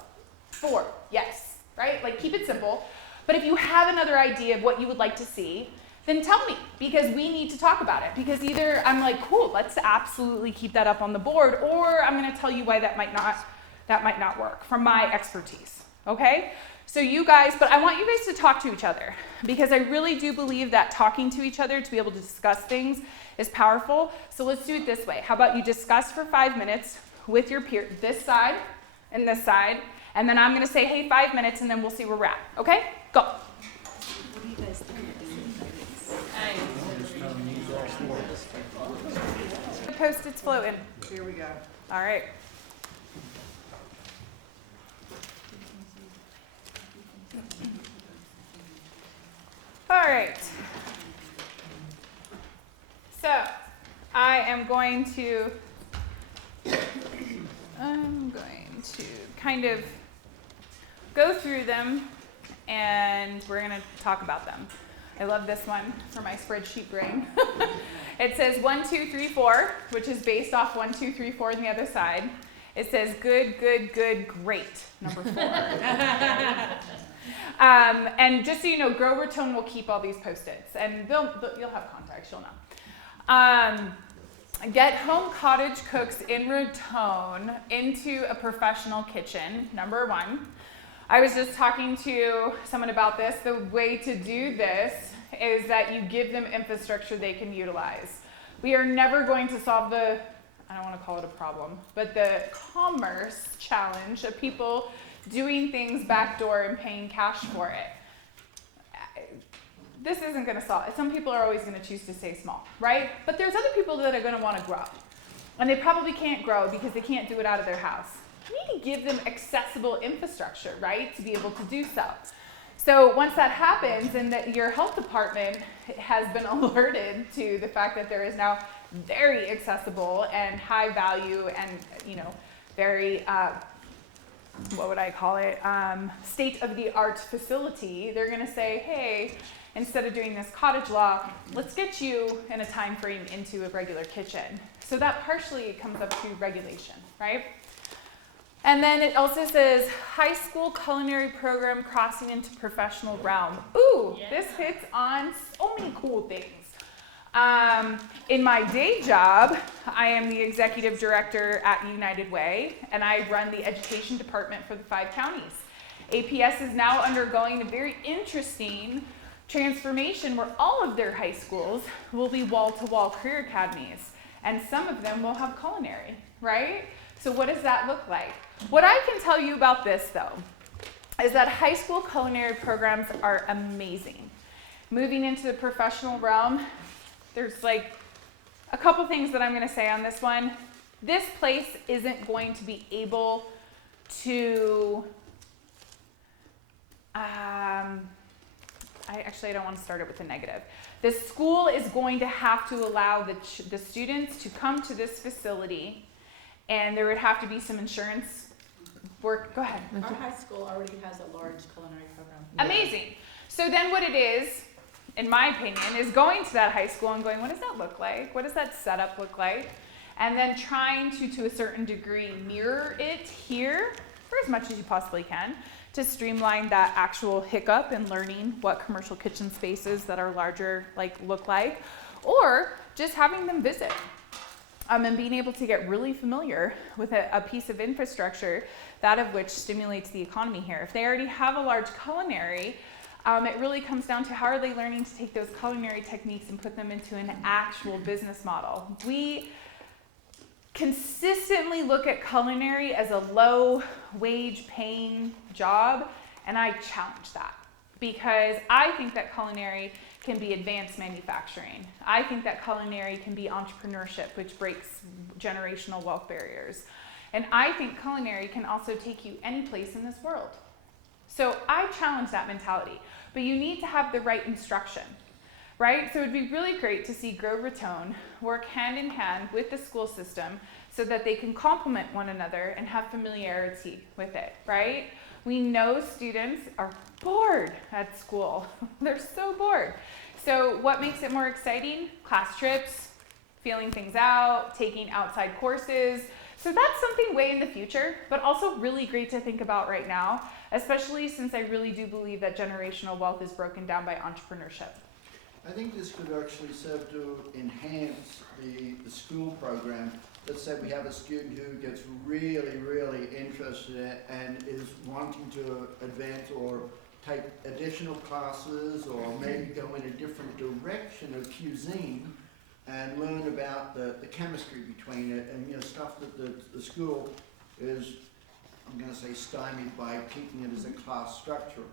4, yes. Right? Like, keep it simple. But if you have another idea of what you would like to see, then tell me, because we need to talk about it. Because either I'm like, cool, let's absolutely keep that up on the board, or I'm going to tell you why that might not work from my expertise. Okay? So you guys, but I want you guys to talk to each other, because I really do believe that talking to each other to be able to discuss things is powerful. So let's do it this way. How about you discuss for 5 minutes with your peer, this side and this side, and then I'm going to say, hey, 5 minutes, and then we'll see where we're at. Okay? Go. What do you guys think of these? The Post-its floating. Here we go. All right. All right. So, I'm going to kind of go through them, and we're going to talk about them. I love this one for my spreadsheet brain. It says 1, 2, 3, 4, which is based off 1, 2, 3, 4 on the other side. It says good, good, good, great, number 4. And just so you know, GrowRaton will keep all these Post-its, and you'll have contacts, you'll know. Get home cottage cooks in Raton into a professional kitchen, number 1. I was just talking to someone about this. The way to do this is that you give them infrastructure they can utilize. We are never going to solve the, I don't want to call it a problem, but the commerce challenge of people doing things backdoor and paying cash for it. This isn't going to solve it. Some people are always going to choose to stay small, right? But there's other people that are going to want to grow. And they probably can't grow because they can't do it out of their house. You need to give them accessible infrastructure, right, to be able to do so. So once that happens and that your health department has been alerted to the fact that there is now very accessible and high value and, you know, very, what would I call it, state-of-the-art facility, they're going to say, hey, instead of doing this cottage law, let's get you in a time frame into a regular kitchen. So that partially comes up to regulation, right? And then it also says high school culinary program crossing into professional realm. Ooh, yeah. This hits on so many cool things. In my day job, I am the executive director at United Way, and I run the education department for the 5 counties. APS is now undergoing a very interesting transformation where all of their high schools will be wall-to-wall career academies, and some of them will have culinary, right? So what does that look like? What I can tell you about this, though, is that high school culinary programs are amazing. Moving into the professional realm, there's like a couple things that I'm going to say on this one. This place isn't going to be able to I don't want to start it with a negative. The school is going to have to allow the students to come to this facility, and there would have to be some insurance work. Go ahead. Our high school already has a large culinary program. Amazing. So then what it is, in my opinion, is going to that high school and going, what does that look like? What does that setup look like? And then trying to a certain degree, mirror it here for as much as you possibly can to streamline that actual hiccup in learning what commercial kitchen spaces that are larger look like, or just having them visit and being able to get really familiar with a piece of infrastructure, that of which stimulates the economy here. If they already have a large culinary, it really comes down to how are they learning to take those culinary techniques and put them into an actual business model. We consistently look at culinary as a low wage paying job, and I challenge that because I think that culinary can be advanced manufacturing. I think that culinary can be entrepreneurship, which breaks generational wealth barriers. And I think culinary can also take you any place in this world. So I challenge that mentality, but you need to have the right instruction, right? So it'd be really great to see GrowRaton work hand in hand with the school system so that they can complement one another and have familiarity with it, right? We know students are bored at school. They're so bored. So what makes it more exciting? Class trips, feeling things out, taking outside courses. So that's something way in the future, but also really great to think about right now, especially since I really do believe that generational wealth is broken down by entrepreneurship. I think this could actually serve to enhance the school program. Let's say we have a student who gets really, really interested and is wanting to advance or take additional classes or maybe go in a different direction of cuisine and learn about the chemistry between it and stuff that the school is, I'm going to say, stymied by keeping it as a class structure.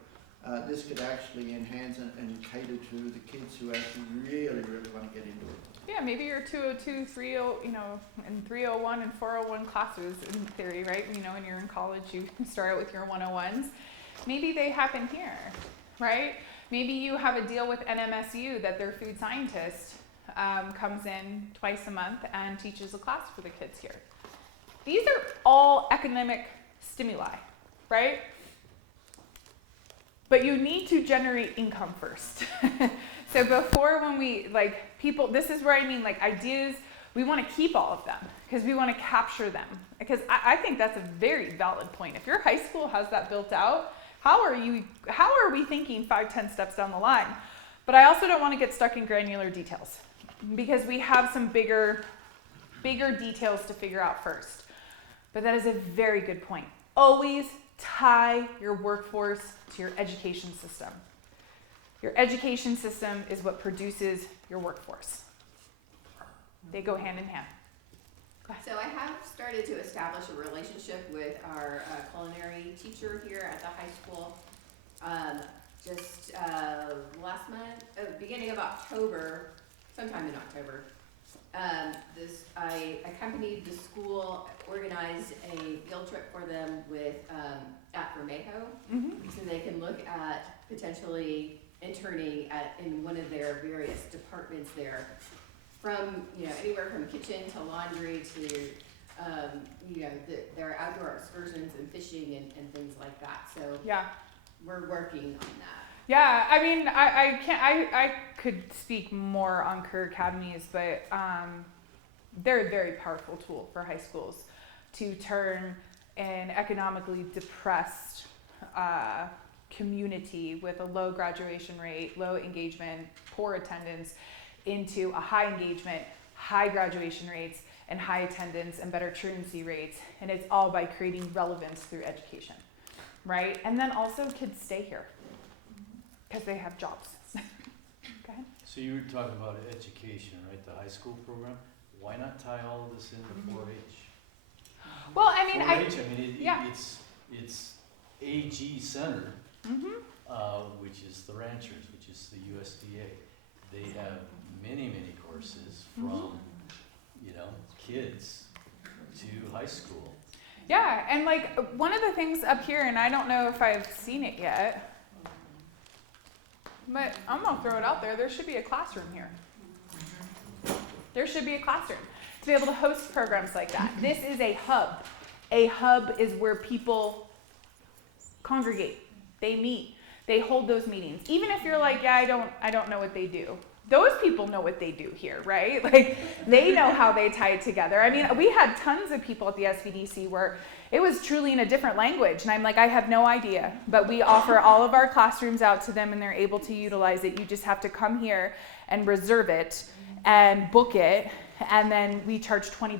This could actually enhance and cater to the kids who actually really, really want to get into it. Yeah, maybe your 202, 30, and 301 and 401 classes in theory, right? When you're in college, you start out with your 101s. Maybe they happen here, right? Maybe you have a deal with NMSU that their food scientist comes in twice a month and teaches a class for the kids here. These are all economic stimuli, right? But you need to generate income first. So before, when we, like, people, this is where I mean, like, ideas, we want to keep all of them because we want to capture them. Because I think that's a very valid point. If your high school has that built out, how are we thinking 5-10 steps down the line? But I also don't want to get stuck in granular details because we have some bigger details to figure out first. But that is a very good point. Always tie your workforce to your education system. Your education system is what produces your workforce. They go hand in hand. Go ahead. So I have started to establish a relationship with our culinary teacher here at the high school. Just last month, beginning of October, sometime in October, I accompanied the school, organized a field trip for them with at Vermejo, so they can look at potentially interning in one of their various departments there, from anywhere from kitchen to laundry to their outdoor excursions and fishing and things like that. So yeah, we're working on that. Yeah, I mean, I could speak more on career academies, but they're a very powerful tool for high schools to turn an economically depressed community with a low graduation rate, low engagement, poor attendance, into a high engagement, high graduation rates, and high attendance and better truancy rates. And it's all by creating relevance through education, right? And then also kids stay here because they have jobs. Go ahead. So you were talking about education, right? The high school program. Why not tie all of this into 4-H? Well, I mean, 4-H, it's AG centered, which is the ranchers, which is the USDA. They have many courses from, kids to high school. Yeah, and like one of the things up here, and I don't know if I've seen it yet, but I'm gonna throw it out there should be a classroom here. There should be a classroom to be able to host programs like that. This is a hub. A hub is where people congregate, they meet, they hold those meetings. Even if you're like, yeah, I don't know what they do. Those people know what they do here, right? Like, they know how they tie it together. I mean, we had tons of people at the SVDC where it was truly in a different language. And I'm like, I have no idea. But we offer all of our classrooms out to them and they're able to utilize it. You just have to come here and reserve it and book it. And then we charge $20,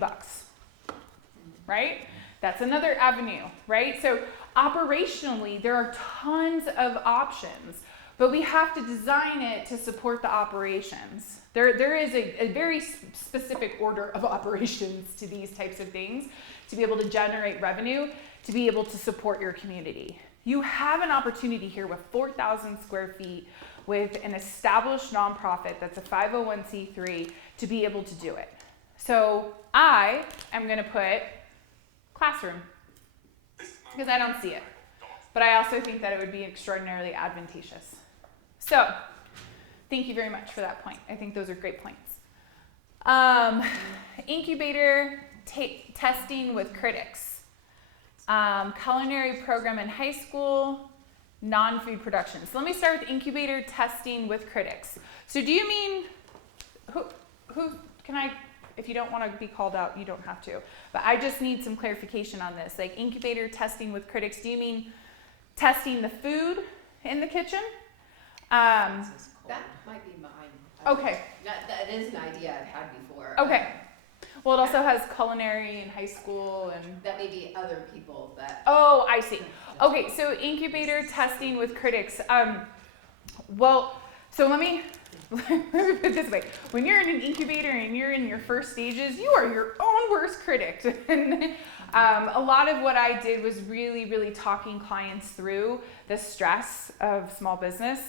right? That's another avenue, right? So operationally, there are tons of options. But we have to design it to support the operations. There is a very specific order of operations to these types of things to be able to generate revenue, to be able to support your community. You have an opportunity here with 4,000 square feet with an established nonprofit that's a 501c3 to be able to do it. So I am going to put classroom because I don't see it. But I also think that it would be extraordinarily advantageous. So, thank you very much for that point. I think those are great points. Incubator testing with critics. Culinary program in high school, non-food production. So let me start with incubator testing with critics. So do you mean, who can I, if you don't want to be called out, you don't have to. But I just need some clarification on this. Like incubator testing with critics, do you mean testing the food in the kitchen? That might be mine. Okay. That is an idea I've had before. Okay. Well, it also has culinary in high school and... That may be other people that... Oh, I see. Okay, so incubator testing with critics. Well, so let me put it this way. When you're in an incubator and you're in your first stages, you are your own worst critic. And a lot of what I did was really talking clients through the stress of small business.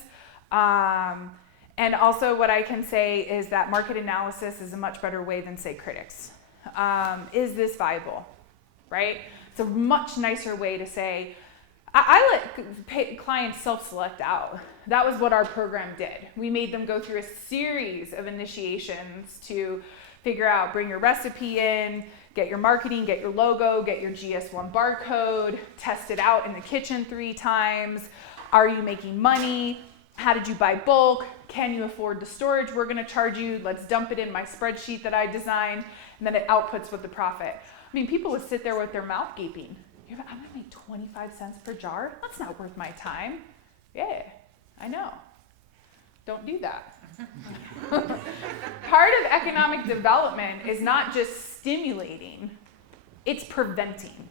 And also what I can say is that market analysis is a much better way than, say, critics. Is this viable, right? It's a much nicer way to say, I let clients self-select out That was what our program did. We made them go through a series of initiations to figure out, bring your recipe in, get your marketing, get your logo, get your GS1 barcode, test it out in the kitchen 3 times. Are you making money? How did you buy bulk? Can you afford the storage we're gonna charge you? Let's dump it in my spreadsheet that I designed, and then it outputs with the profit. I mean, people would sit there with their mouth gaping. I'm gonna make 25 cents per jar? That's not worth my time. Yeah, I know. Don't do that. Part of economic development is not just stimulating, it's preventing.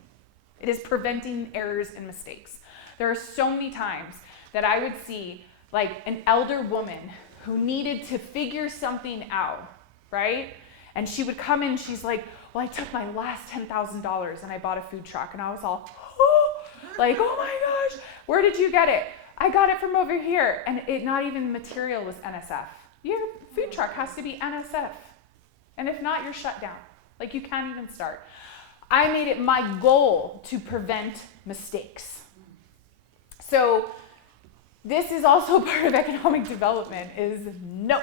It is preventing errors and mistakes. There are so many times that I would see like an elder woman who needed to figure something out, right? And she would come in, she's like, well, I took my last $10,000 and I bought a food truck. And I was all, oh, like, oh my gosh, where did you get it? I got it from over here. And it not even material was NSF. Your food truck has to be NSF. And if not, you're shut down. Like you can't even start. I made it my goal to prevent mistakes. So this is also part of economic development is no,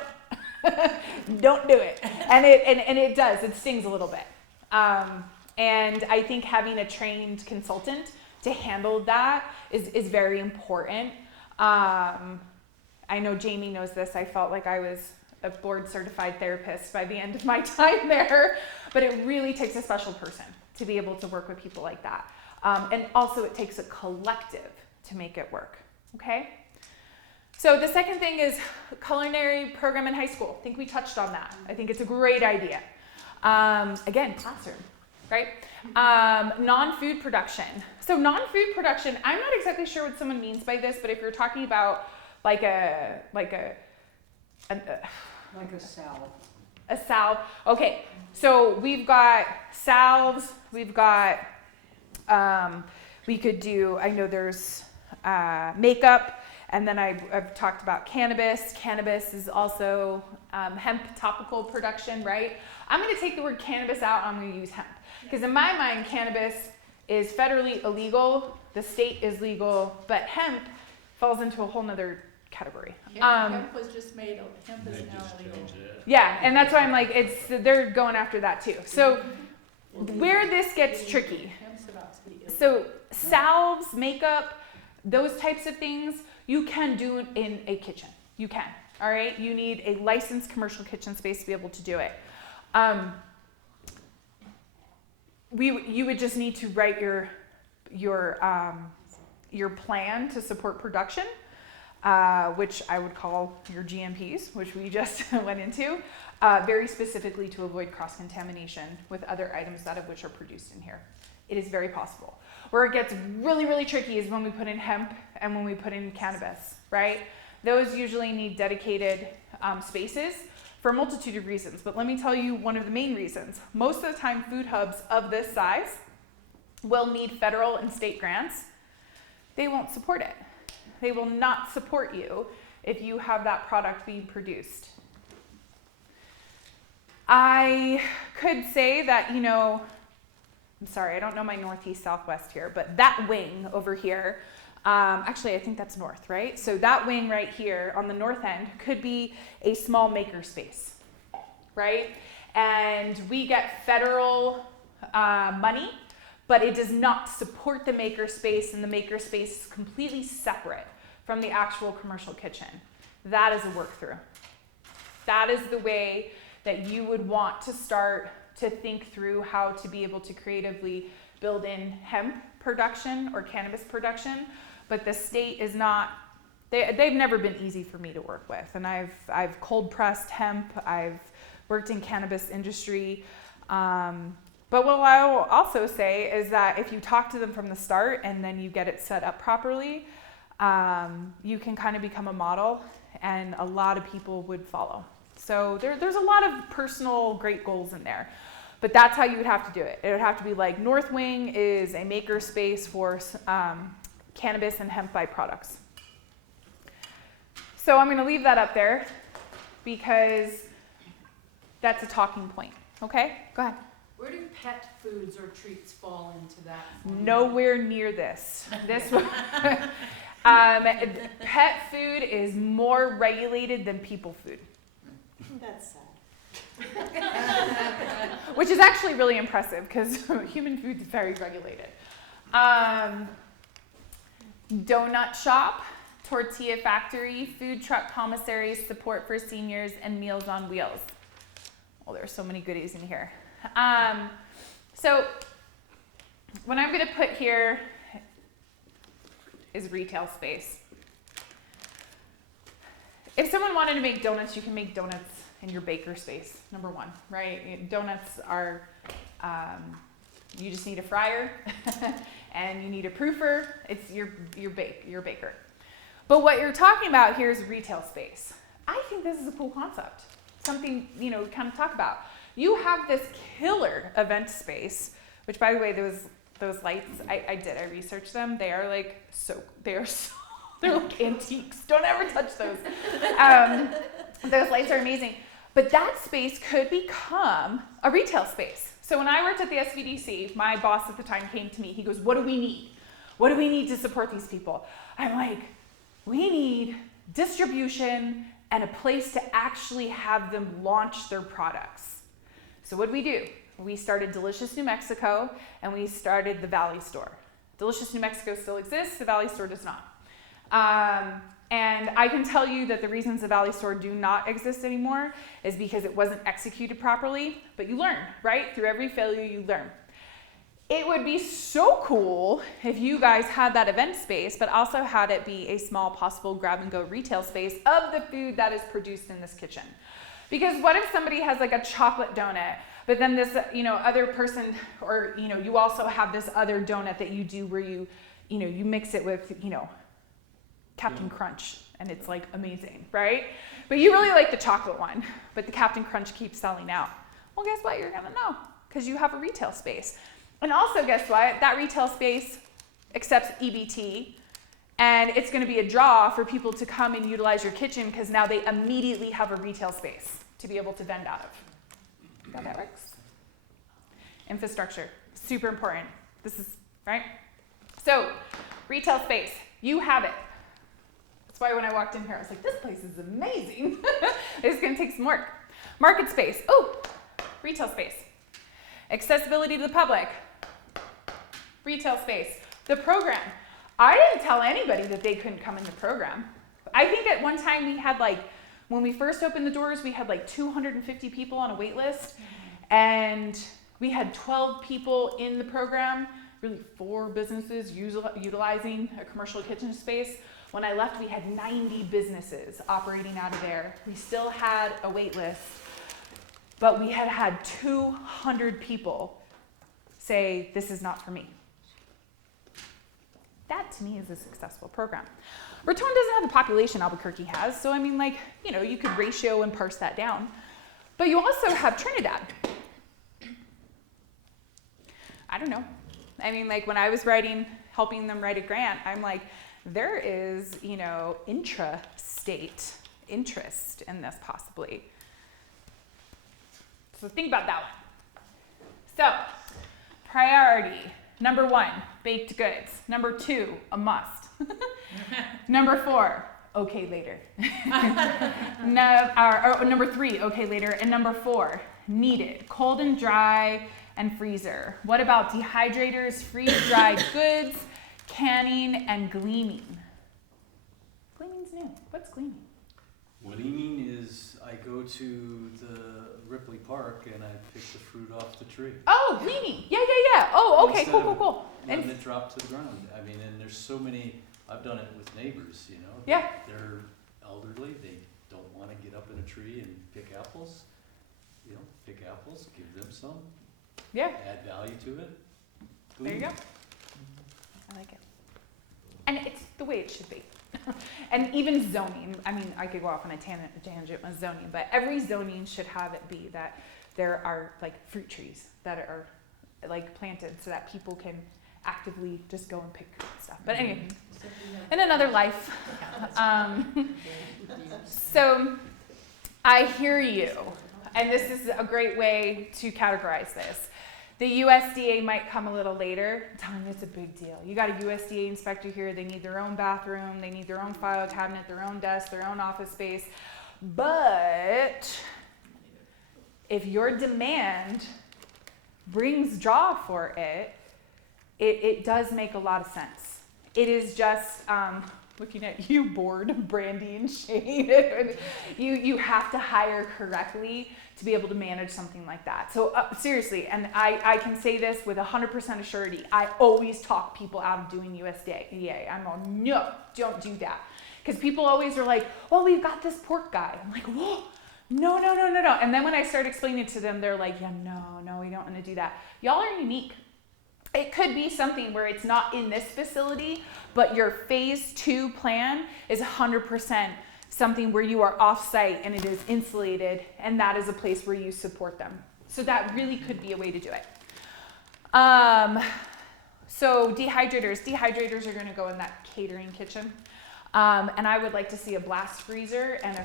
don't do it. And it does, it stings a little bit. And I think having a trained consultant to handle that is very important. I know Jamie knows this. I felt like I was a board certified therapist by the end of my time there, but it really takes a special person to be able to work with people like that. And also it takes a collective to make it work, okay? So the second thing is culinary program in high school. I think we touched on that. I think it's a great idea. Again, classroom, right? Non-food production. So non-food production, I'm not exactly sure what someone means by this, but if you're talking about like a salve. A salve. Okay, so we've got salves, we've got, we could do, I know there's makeup, and then I've talked about cannabis. Cannabis is also hemp topical production, right? I'm gonna take the word cannabis out, I'm gonna use hemp. Because in my mind, cannabis is federally illegal, the state is legal, but hemp falls into a whole nother category. Hemp was just made, hemp is now illegal. Yeah, and that's why I'm like, they're going after that too. So where this gets tricky, so salves, makeup, those types of things, you can do in a kitchen. You can, all right? You need a licensed commercial kitchen space to be able to do it. You would just need to write your plan to support production, which I would call your GMPs, which we just went into, very specifically to avoid cross-contamination with other items that of which are produced in here. It is very possible. Where it gets really, really tricky is when we put in hemp and when we put in cannabis, right? Those usually need dedicated spaces for a multitude of reasons. But let me tell you one of the main reasons. Most of the time, food hubs of this size will need federal and state grants. They won't support it. They will not support you if you have that product being produced. I could say that, you know, I'm sorry, I don't know my northeast southwest here, but that wing over here, actually I think that's north, right? So that wing right here on the north end could be a small maker space, right? And we get federal money, but it does not support the maker space, and the maker space is completely separate from the actual commercial kitchen. That is a work through. That is the way that you would want to start to think through how to be able to creatively build in hemp production or cannabis production, but the state is not, they've never been easy for me to work with. And I've cold pressed hemp, I've worked in cannabis industry, but what I will also say is that if you talk to them from the start and then you get it set up properly, you can kind of become a model and a lot of people would follow. So there's a lot of personal great goals in there, but that's how you would have to do it. It would have to be like North Wing is a maker space for cannabis and hemp byproducts. So I'm going to leave that up there because that's a talking point. Okay, go ahead. Where do pet foods or treats fall into that? Nowhere near this. This Pet food is more regulated than people food. That's sad. Which is actually really impressive because human food is very regulated. Donut shop, tortilla factory, food truck commissaries, support for seniors, and Meals on Wheels. Well, there are so many goodies in here. So what I'm going to put here is retail space. If someone wanted to make donuts, you can make donuts in your baker space, number one, right? Donuts are, you just need a fryer and you need a proofer. It's your baker. But what you're talking about here is retail space. I think this is a cool concept. Something, kind of talk about. You have this killer event space, which by the way, those lights, I researched them. They are like they're like antiques. Don't ever touch those. Those lights are amazing. But that space could become a retail space. So when I worked at the SVDC, my boss at the time came to me. He goes, what do we need? What do we need to support these people? I'm like, we need distribution and a place to actually have them launch their products. So what did we do? We started Delicious New Mexico and we started the Valley Store. Delicious New Mexico still exists, the Valley Store does not. And I can tell you that the reasons the Valley Store do not exist anymore is because it wasn't executed properly, but you learn, right? Through every failure you learn. It would be so cool if you guys had that event space, but also had it be a small possible grab-and-go retail space of the food that is produced in this kitchen. Because what if somebody has like a chocolate donut, but then this, other person, or, you also have this other donut that you do where you mix it with, Captain Crunch, and it's like amazing, right? But you really like the chocolate one, but the Captain Crunch keeps selling out. Well, guess what? You're gonna know, because you have a retail space. And also, guess what? That retail space accepts EBT, and it's gonna be a draw for people to come and utilize your kitchen, because now they immediately have a retail space to be able to vend out of. Got that, Rex? Infrastructure, super important. This is, right? So, retail space, you have it. That's why when I walked in here, I was like, this place is amazing. It's gonna take some work. Market space, retail space. Accessibility to the public, retail space. The program, I didn't tell anybody that they couldn't come in the program. I think at one time we had when we first opened the doors, we had 250 people on a wait list, and we had 12 people in the program, really 4 businesses utilizing a commercial kitchen space. When I left, we had 90 businesses operating out of there. We still had a wait list, but we had 200 people say, this is not for me. That to me is a successful program. Raton doesn't have the population Albuquerque has, so you could ratio and parse that down. But you also have Trinidad. I don't know. When I was helping them write a grant, I'm like, there is, intra-state interest in this possibly. So think about that one. So, priority. Number 1, baked goods. Number 2, a must. Number 4, okay later. Number 3, okay later. And number 4, needed. Cold and dry and freezer. What about dehydrators, freeze-dried goods, canning, and gleaming? Gleaming's new. What's gleaming? Gleaming is I go to the Ripley Park and I pick the fruit off the tree. Oh, gleaming. Yeah. Oh, okay, Instead cool. And And it drop to the ground. And there's so many, I've done it with neighbors, Yeah. They're elderly, they don't want to get up in a tree and pick apples. Pick apples, give them some. Yeah. Add value to it. There you go. I like it. And it's the way it should be. And even zoning, I could go off on a tangent with zoning, but every zoning should have it be that there are fruit trees that are planted so that people can actively just go and pick stuff. But anyway, in another life. So I hear you, and this is a great way to categorize this. The USDA might come a little later. I'm telling you, it's a big deal. You got a USDA inspector here. They need their own bathroom. They need their own file cabinet, their own desk, their own office space. But if your demand brings draw for it, it does make a lot of sense. It is just, looking at you, board, Brandy and Shane, you have to hire correctly to be able to manage something like that. So seriously, and I can say this with 100% surety, I always talk people out of doing USDA. I'm all, no, don't do that. Because people always are like, well, we've got this pork guy. I'm like, whoa, no. And then when I start explaining it to them, they're like, yeah, no, we don't want to do that. Y'all are unique. It could be something where it's not in this facility, but your phase 2 plan is 100% something where you are off-site and it is insulated, and that is a place where you support them. So that really could be a way to do it. So dehydrators are going to go in that catering kitchen. And I would like to see a blast freezer and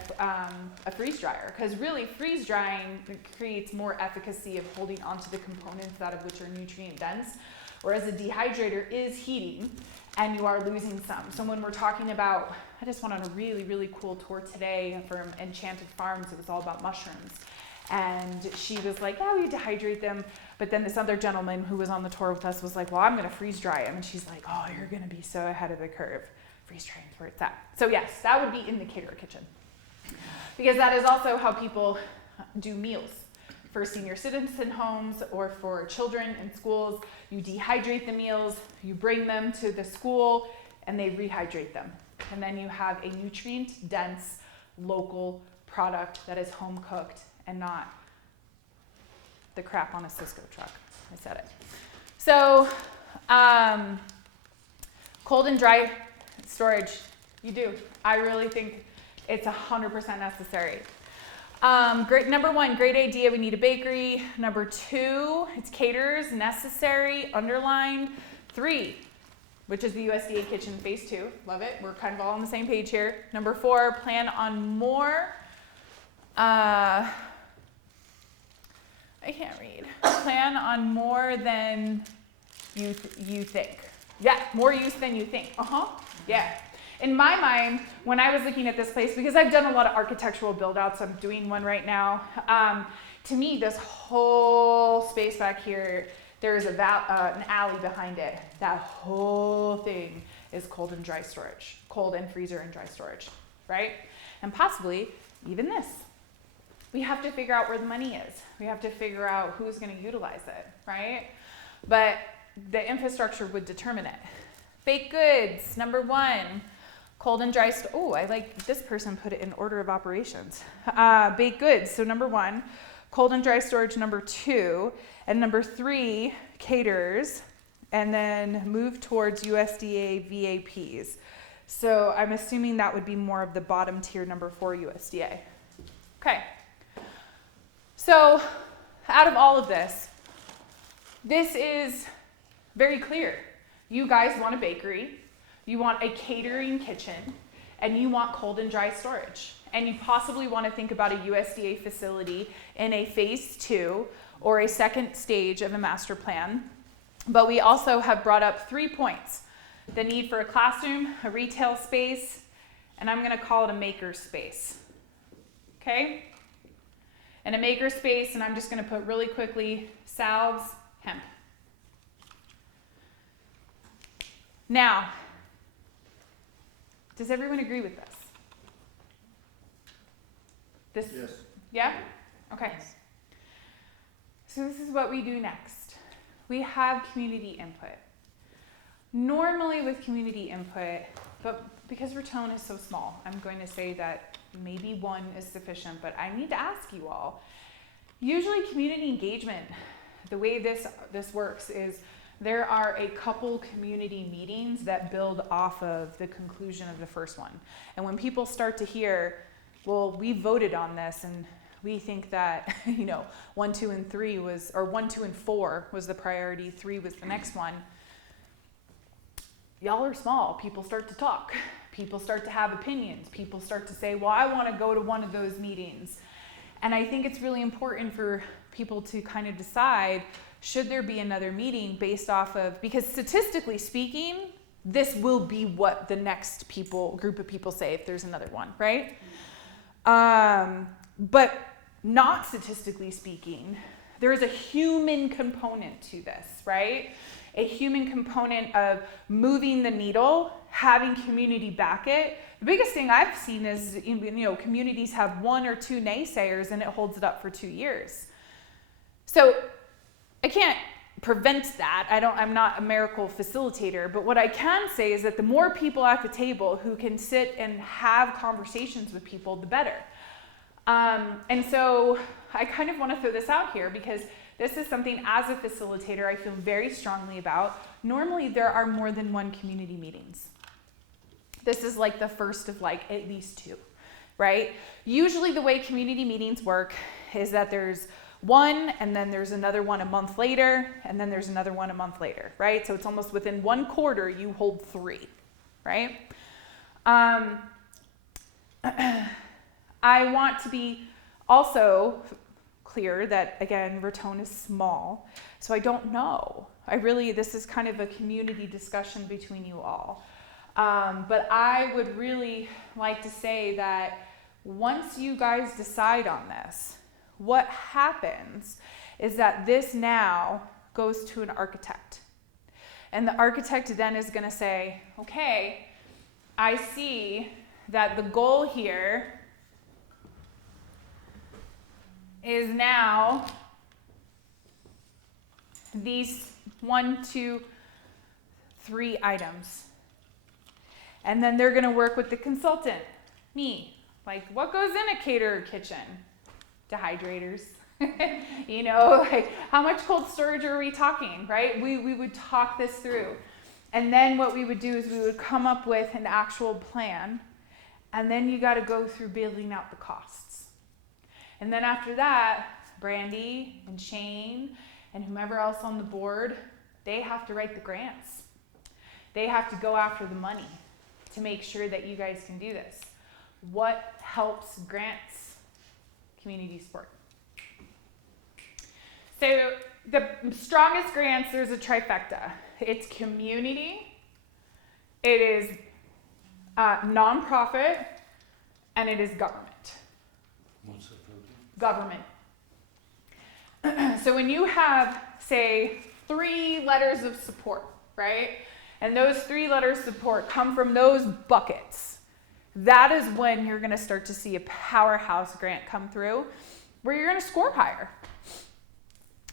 a freeze dryer, because really freeze drying creates more efficacy of holding onto the components, that of which are nutrient dense, whereas a dehydrator is heating and you are losing some. So when we're talking about, I just went on a really, really cool tour today from Enchanted Farms. It was all about mushrooms. And she was like, yeah, we dehydrate them. But then this other gentleman who was on the tour with us was like, well, I'm going to freeze dry them. And she's like, oh, you're going to be so ahead of the curve. Freeze drying is where it's at. So yes, that would be in the caterer kitchen, because that is also how people do meals. For senior citizen homes or for children in schools, you dehydrate the meals, you bring them to the school, and they rehydrate them. And then you have a nutrient-dense local product that is home-cooked and not the crap on a Cisco truck. I said it. So cold and dry storage, you do. I really think it's 100% necessary. Number 1, great idea, we need a bakery. Number 2, it's caterers, necessary, underlined. 3, which is the USDA kitchen phase 2, love it, we're kind of all on the same page here. Number 4, plan on more, I can't read. Plan on more than you think. Yeah, more use than you think, yeah. In my mind, when I was looking at this place, because I've done a lot of architectural build-outs, I'm doing one right now, to me, this whole space back here, there's an alley behind it. That whole thing is cold and dry storage, cold and freezer and dry storage, right? And possibly even this. We have to figure out where the money is. We have to figure out who's going to utilize it, right? But the infrastructure would determine it. Baked goods, number 1. Cold and dry, I like this person put it in order of operations. Baked goods, so number 1. Cold and dry storage, number 2. And number 3, caterers. And then move towards USDA VAPs. So I'm assuming that would be more of the bottom tier, number 4 USDA. Okay. So out of all of this, this is very clear. You guys want a bakery, you want a catering kitchen, and you want cold and dry storage. And you possibly want to think about a USDA facility in a phase 2 or a second stage of a master plan. But we also have brought up 3 points: the need for a classroom, a retail space, and I'm going to call it a maker space. Okay? And a maker space, and I'm just going to put really quickly, salves, hemp. Now, does everyone agree with this? Yes. Yeah? Okay. So this is what we do next. We have community input. Normally with community input, but because Raton is so small, I'm going to say that maybe 1 is sufficient, but I need to ask you all. Usually community engagement, the way this works is there are a couple community meetings that build off of the conclusion of the first one. And when people start to hear, well, we voted on this and we think that, 1, 2, and 3 was, or 1, 2, and 4 was the priority, 3 was the next one. Y'all are small. People start to talk. People start to have opinions. People start to say, well, I want to go to one of those meetings. And I think it's really important for people to kind of decide, should there be another meeting based off of, because statistically speaking, this will be what the next group of people say if there's another one, right? But not statistically speaking, there is a human component to this, right? A human component of moving the needle, having community back it. The biggest thing I've seen is, communities have 1 or 2 naysayers and it holds it up for 2 years. So I can't prevent that. I'm not a miracle facilitator, but what I can say is that the more people at the table who can sit and have conversations with people, the better. And so I kind of want to throw this out here because this is something as a facilitator I feel very strongly about. Normally there are more than 1 community meetings. This is like the first of like at least 2, right? Usually the way community meetings work is that there's one, and then there's another one a month later, and then there's another one a month later, right? So it's almost within 1 quarter you hold 3, right? I want to be also clear that, again, Raton is small, so I don't know. This is kind of a community discussion between you all. But I would really like to say that once you guys decide on this, what happens is that this now goes to an architect. And the architect then is going to say, okay, I see that the goal here is now these 1, 2, 3 items. And then they're going to work with the consultant, me. Like, what goes in a caterer kitchen? Dehydrators. Like how much cold storage are we talking, right? We would talk this through. And then what we would do is we would come up with an actual plan. And then you got to go through building out the costs. And then after that, Brandy and Shane and whomever else on the board, they have to write the grants. They have to go after the money to make sure that you guys can do this. What helps grants community support? So the strongest grants, there's a trifecta. It's community, it is nonprofit, and it is government. What's the Government. So when you have, say, 3 letters of support, right? And those 3 letters of support come from those buckets. That is when you're going to start to see a powerhouse grant come through where you're going to score higher.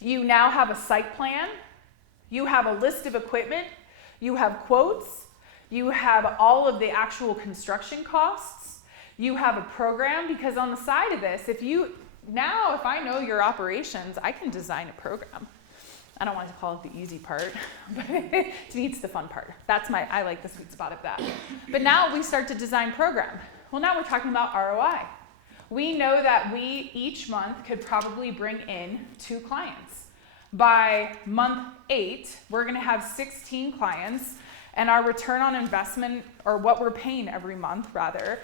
You now have a site plan. You have a list of equipment. You have quotes. You have all of the actual construction costs. You have a program, because on the side of this, if I know your operations, I can design a program. I don't want to call it the easy part, but it's the fun part. I like the sweet spot of that. But now we start to design program. Well, now we're talking about ROI. We know that we each month could probably bring in 2 clients. By month 8, we're going to have 16 clients, and our return on investment, or what we're paying every month rather,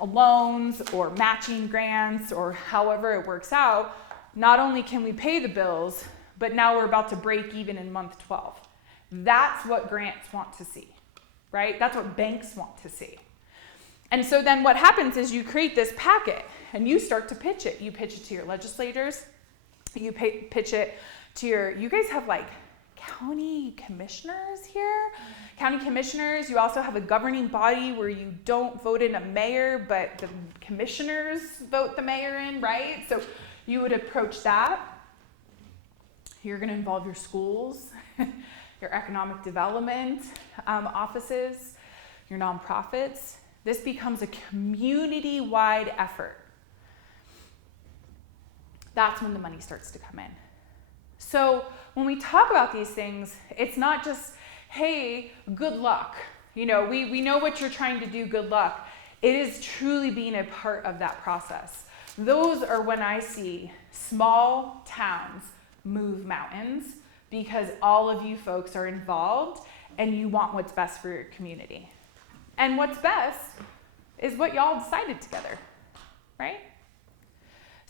loans or matching grants or however it works out, not only can we pay the bills, but now we're about to break even in month 12. That's what grants want to see, right? That's what banks want to see. And so then what happens is you create this packet and you start to pitch it. You pitch it to your legislators. You pitch it to you guys have like county commissioners here. County commissioners, you also have a governing body where you don't vote in a mayor, but the commissioners vote the mayor in, right? So you would approach that. You're going to involve your schools, your economic development offices, your nonprofits. This becomes a community-wide effort. That's when the money starts to come in. So when we talk about these things, it's not just, hey, good luck. We know what you're trying to do, good luck. It is truly being a part of that process. Those are when I see small towns move mountains, because all of you folks are involved and you want what's best for your community. And what's best is what y'all decided together, right?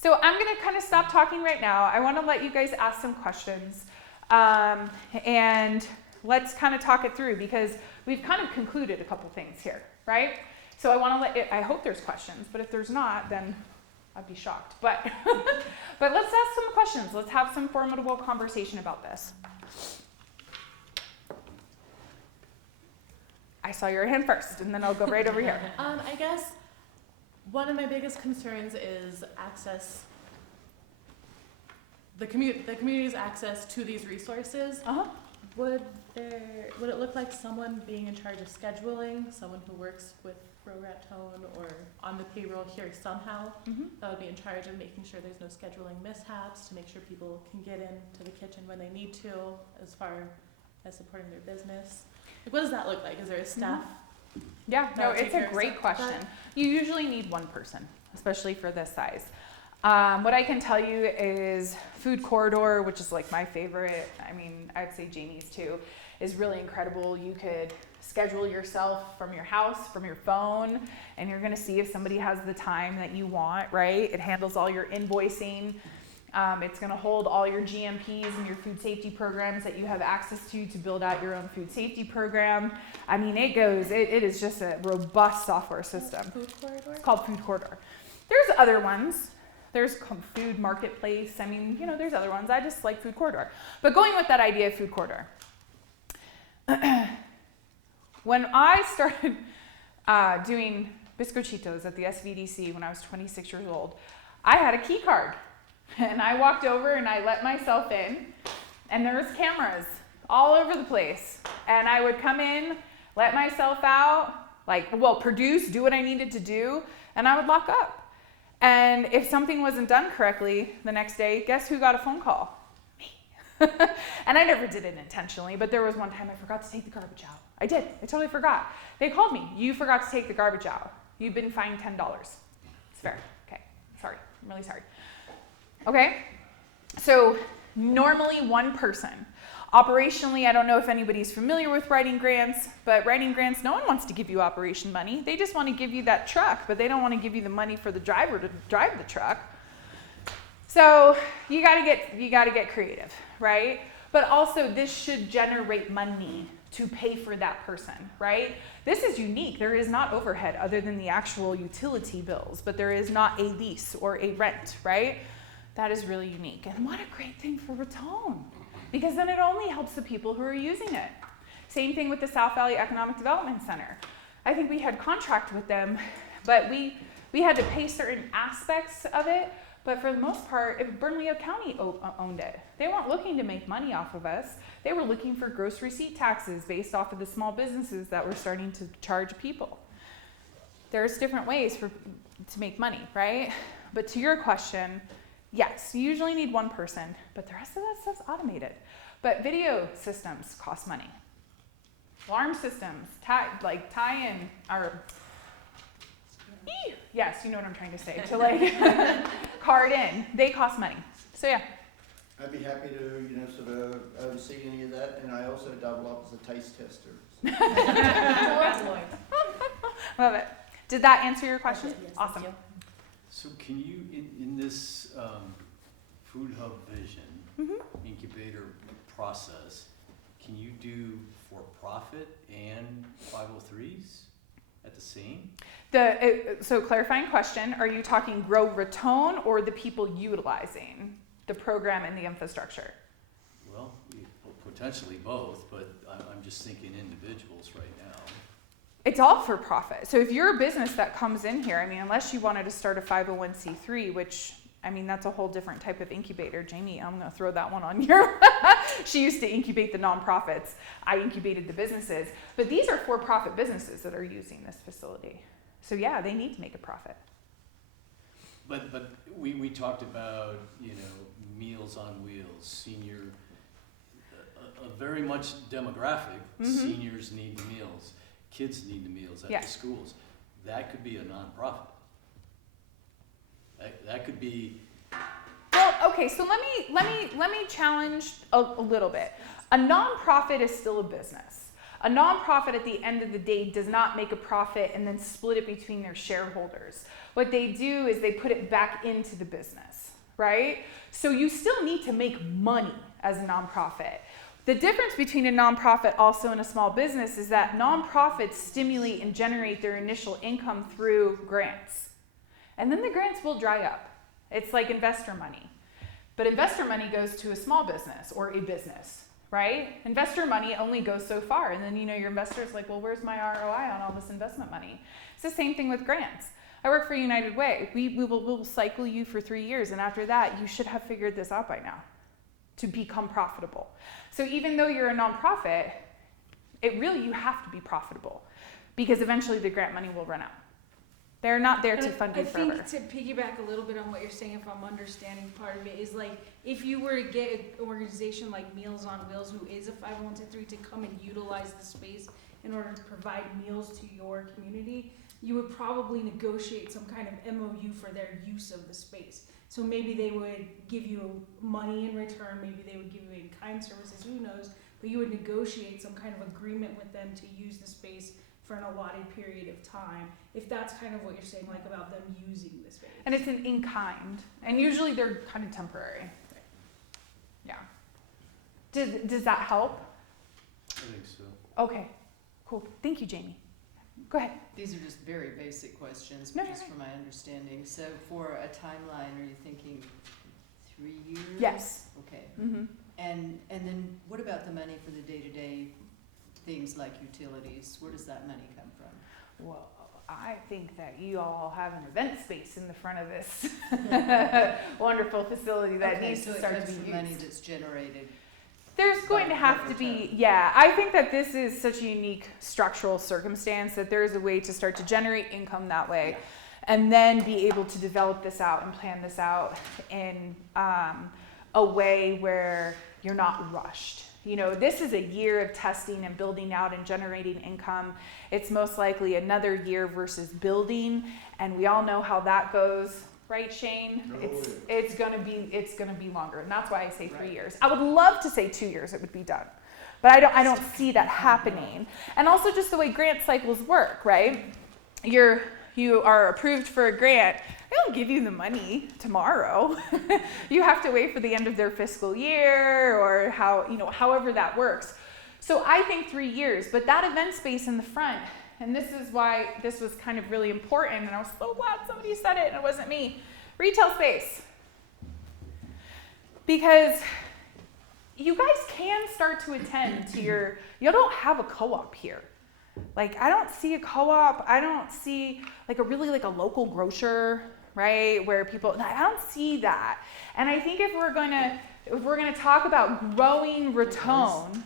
So I'm going to kind of stop talking right now. I want to let you guys ask some questions. And let's kind of talk it through because we've kind of concluded a couple things here, right? So I hope there's questions, but if there's not, then I'd be shocked. But, but let's ask some questions. Let's have some formidable conversation about this. I saw your hand first, and then I'll go right over here. I guess one of my biggest concerns is access, the community's access to these resources. Would it look like someone being in charge of scheduling, someone who works with GrowRaton or on the payroll here somehow, that would be in charge of making sure there's no scheduling mishaps, to make sure people can get into the kitchen when they need to, as far as supporting their business? Like, what does that look like? Is there a staff? Yeah, no, it's a great question. You usually need one person, especially for this size. What I can tell you is food corridor, which is like my favorite. I mean, I'd say Jamie's too, is really incredible. You could schedule yourself from your house, from your phone, and you're gonna see if somebody has the time that you want, right? It handles all your invoicing. It's gonna hold all your GMPs and your food safety programs that you have access to build out your own food safety program. I mean, it is just a robust software system. Food corridor? It's called Food Corridor. There's other ones. There's Food Marketplace. I mean, there's other ones. I just like Food Corridor. But going with that idea of Food Corridor, when I started doing Biscochitos at the SVDC when I was 26 years old, I had a key card. And I walked over and I let myself in, and there was cameras all over the place. And I would come in, let myself out, produce, do what I needed to do, and I would lock up. And if something wasn't done correctly the next day, guess who got a phone call? Me. And I never did it intentionally, but there was one time I forgot to take the garbage out. I did. I totally forgot. They called me. You forgot to take the garbage out. You've been fined $10. It's fair. Okay. Sorry. I'm really sorry. Okay? So normally one person. Operationally, I don't know if anybody's familiar with writing grants, but writing grants, no one wants to give you operation money. They just want to give you that truck, but they don't want to give you the money for the driver to drive the truck. So you got to get creative, right? But also this should generate money to pay for that person, right? This is unique. There is not overhead other than the actual utility bills, but there is not a lease or a rent, right? That is really unique. And what a great thing for Raton, because then it only helps the people who are using it. Same thing with the South Valley Economic Development Center. I think we had contract with them, but we had to pay certain aspects of it, but for the most part, Bernalillo County owned it. They weren't looking to make money off of us. They were looking for gross receipt taxes based off of the small businesses that were starting to charge people. There's different ways to make money, right? But to your question, yes, you usually need one person, but the rest of that stuff's automated. But video systems cost money. Alarm systems, tie-in, or, yes, you know what I'm trying to say, to card in, they cost money. So yeah. I'd be happy to, sort of oversee any of that, and I also double up as a taste tester. Love it. Did that answer your question? Yes, awesome. So can you, in this Food Hub Vision incubator process, can you do for-profit and 503s at the same? So clarifying question, are you talking GrowRaton or the people utilizing the program and the infrastructure? Well, potentially both, but I'm just thinking individuals right now. It's all for profit. So if you're a business that comes in here, I mean, unless you wanted to start a 501c3, which, I mean, that's a whole different type of incubator. Jamie, I'm going to throw that one on your. She used to incubate the nonprofits. I incubated the businesses. But these are for-profit businesses that are using this facility. So yeah, they need to make a profit. But we talked about, Meals on Wheels, senior, a very much demographic. Seniors need the meals. Kids need the meals at the schools. That could be a nonprofit. That could be. Well, okay, so let me challenge a little bit. A nonprofit is still a business. A nonprofit at the end of the day does not make a profit and then split it between their shareholders. What they do is they put it back into the business, right? So you still need to make money as a nonprofit. The difference between a nonprofit also and a small business is that nonprofits stimulate and generate their initial income through grants. And then the grants will dry up. It's like investor money. But investor money goes to a small business or a business, right? Investor money only goes so far. And then, you know, your investor's like, well, where's my ROI on all this investment money? It's the same thing with grants. I work for United Way. We'll cycle you for 3 years. And after that, you should have figured this out by now to become profitable. So even though you're a nonprofit, you have to be profitable because eventually the grant money will run out. They're not there to fund you forever. I think to piggyback a little bit on what you're saying, if I'm understanding part of it, is like if you were to get an organization like Meals on Wheels, who is a 501c3, to come and utilize the space in order to provide meals to your community, you would probably negotiate some kind of MOU for their use of the space. So maybe they would give you money in return, maybe they would give you in-kind services, who knows, but you would negotiate some kind of agreement with them to use the space for an allotted period of time, if that's kind of what you're saying, like about them using the space. And it's an in-kind, and usually they're kind of temporary. Yeah. Does that help? I think so. Okay, cool. Thank you, Jamie. Go ahead. These are just very basic questions, No, just you're for my understanding. So for a timeline, are you thinking 3 years? Yes. Okay. Mm-hmm. And then what about the money for the day-to-day things like utilities? Where does that money come from? Well, I think that you all have an event space in the front of this wonderful facility that needs to start to be used. Money that's generated. There's going to have to be, yeah, I think that this is such a unique structural circumstance that there is a way to start to generate income that way and then be able to develop this out and plan this out in a way where you're not rushed. You know, this is a year of testing and building out and generating income. It's most likely another year versus building, and we all know how that goes, right, Shane? It's gonna be longer, and that's why I say 3 years. I would love to say 2 years it would be done, but I don't see that happening. And also just the way grant cycles work, right? You are approved for a grant. They don't give you the money tomorrow. You have to wait for the end of their fiscal year or however that works. So I think 3 years, but that event space in the front, and this is why this was kind of really important, and I was so glad somebody said it and it wasn't me. Retail space. Because you guys can start to attend to you don't have a co-op here. Like, I don't see a co-op, I don't see like a local grocer, right? Where I don't see that. And I think if we're gonna talk about growing Raton.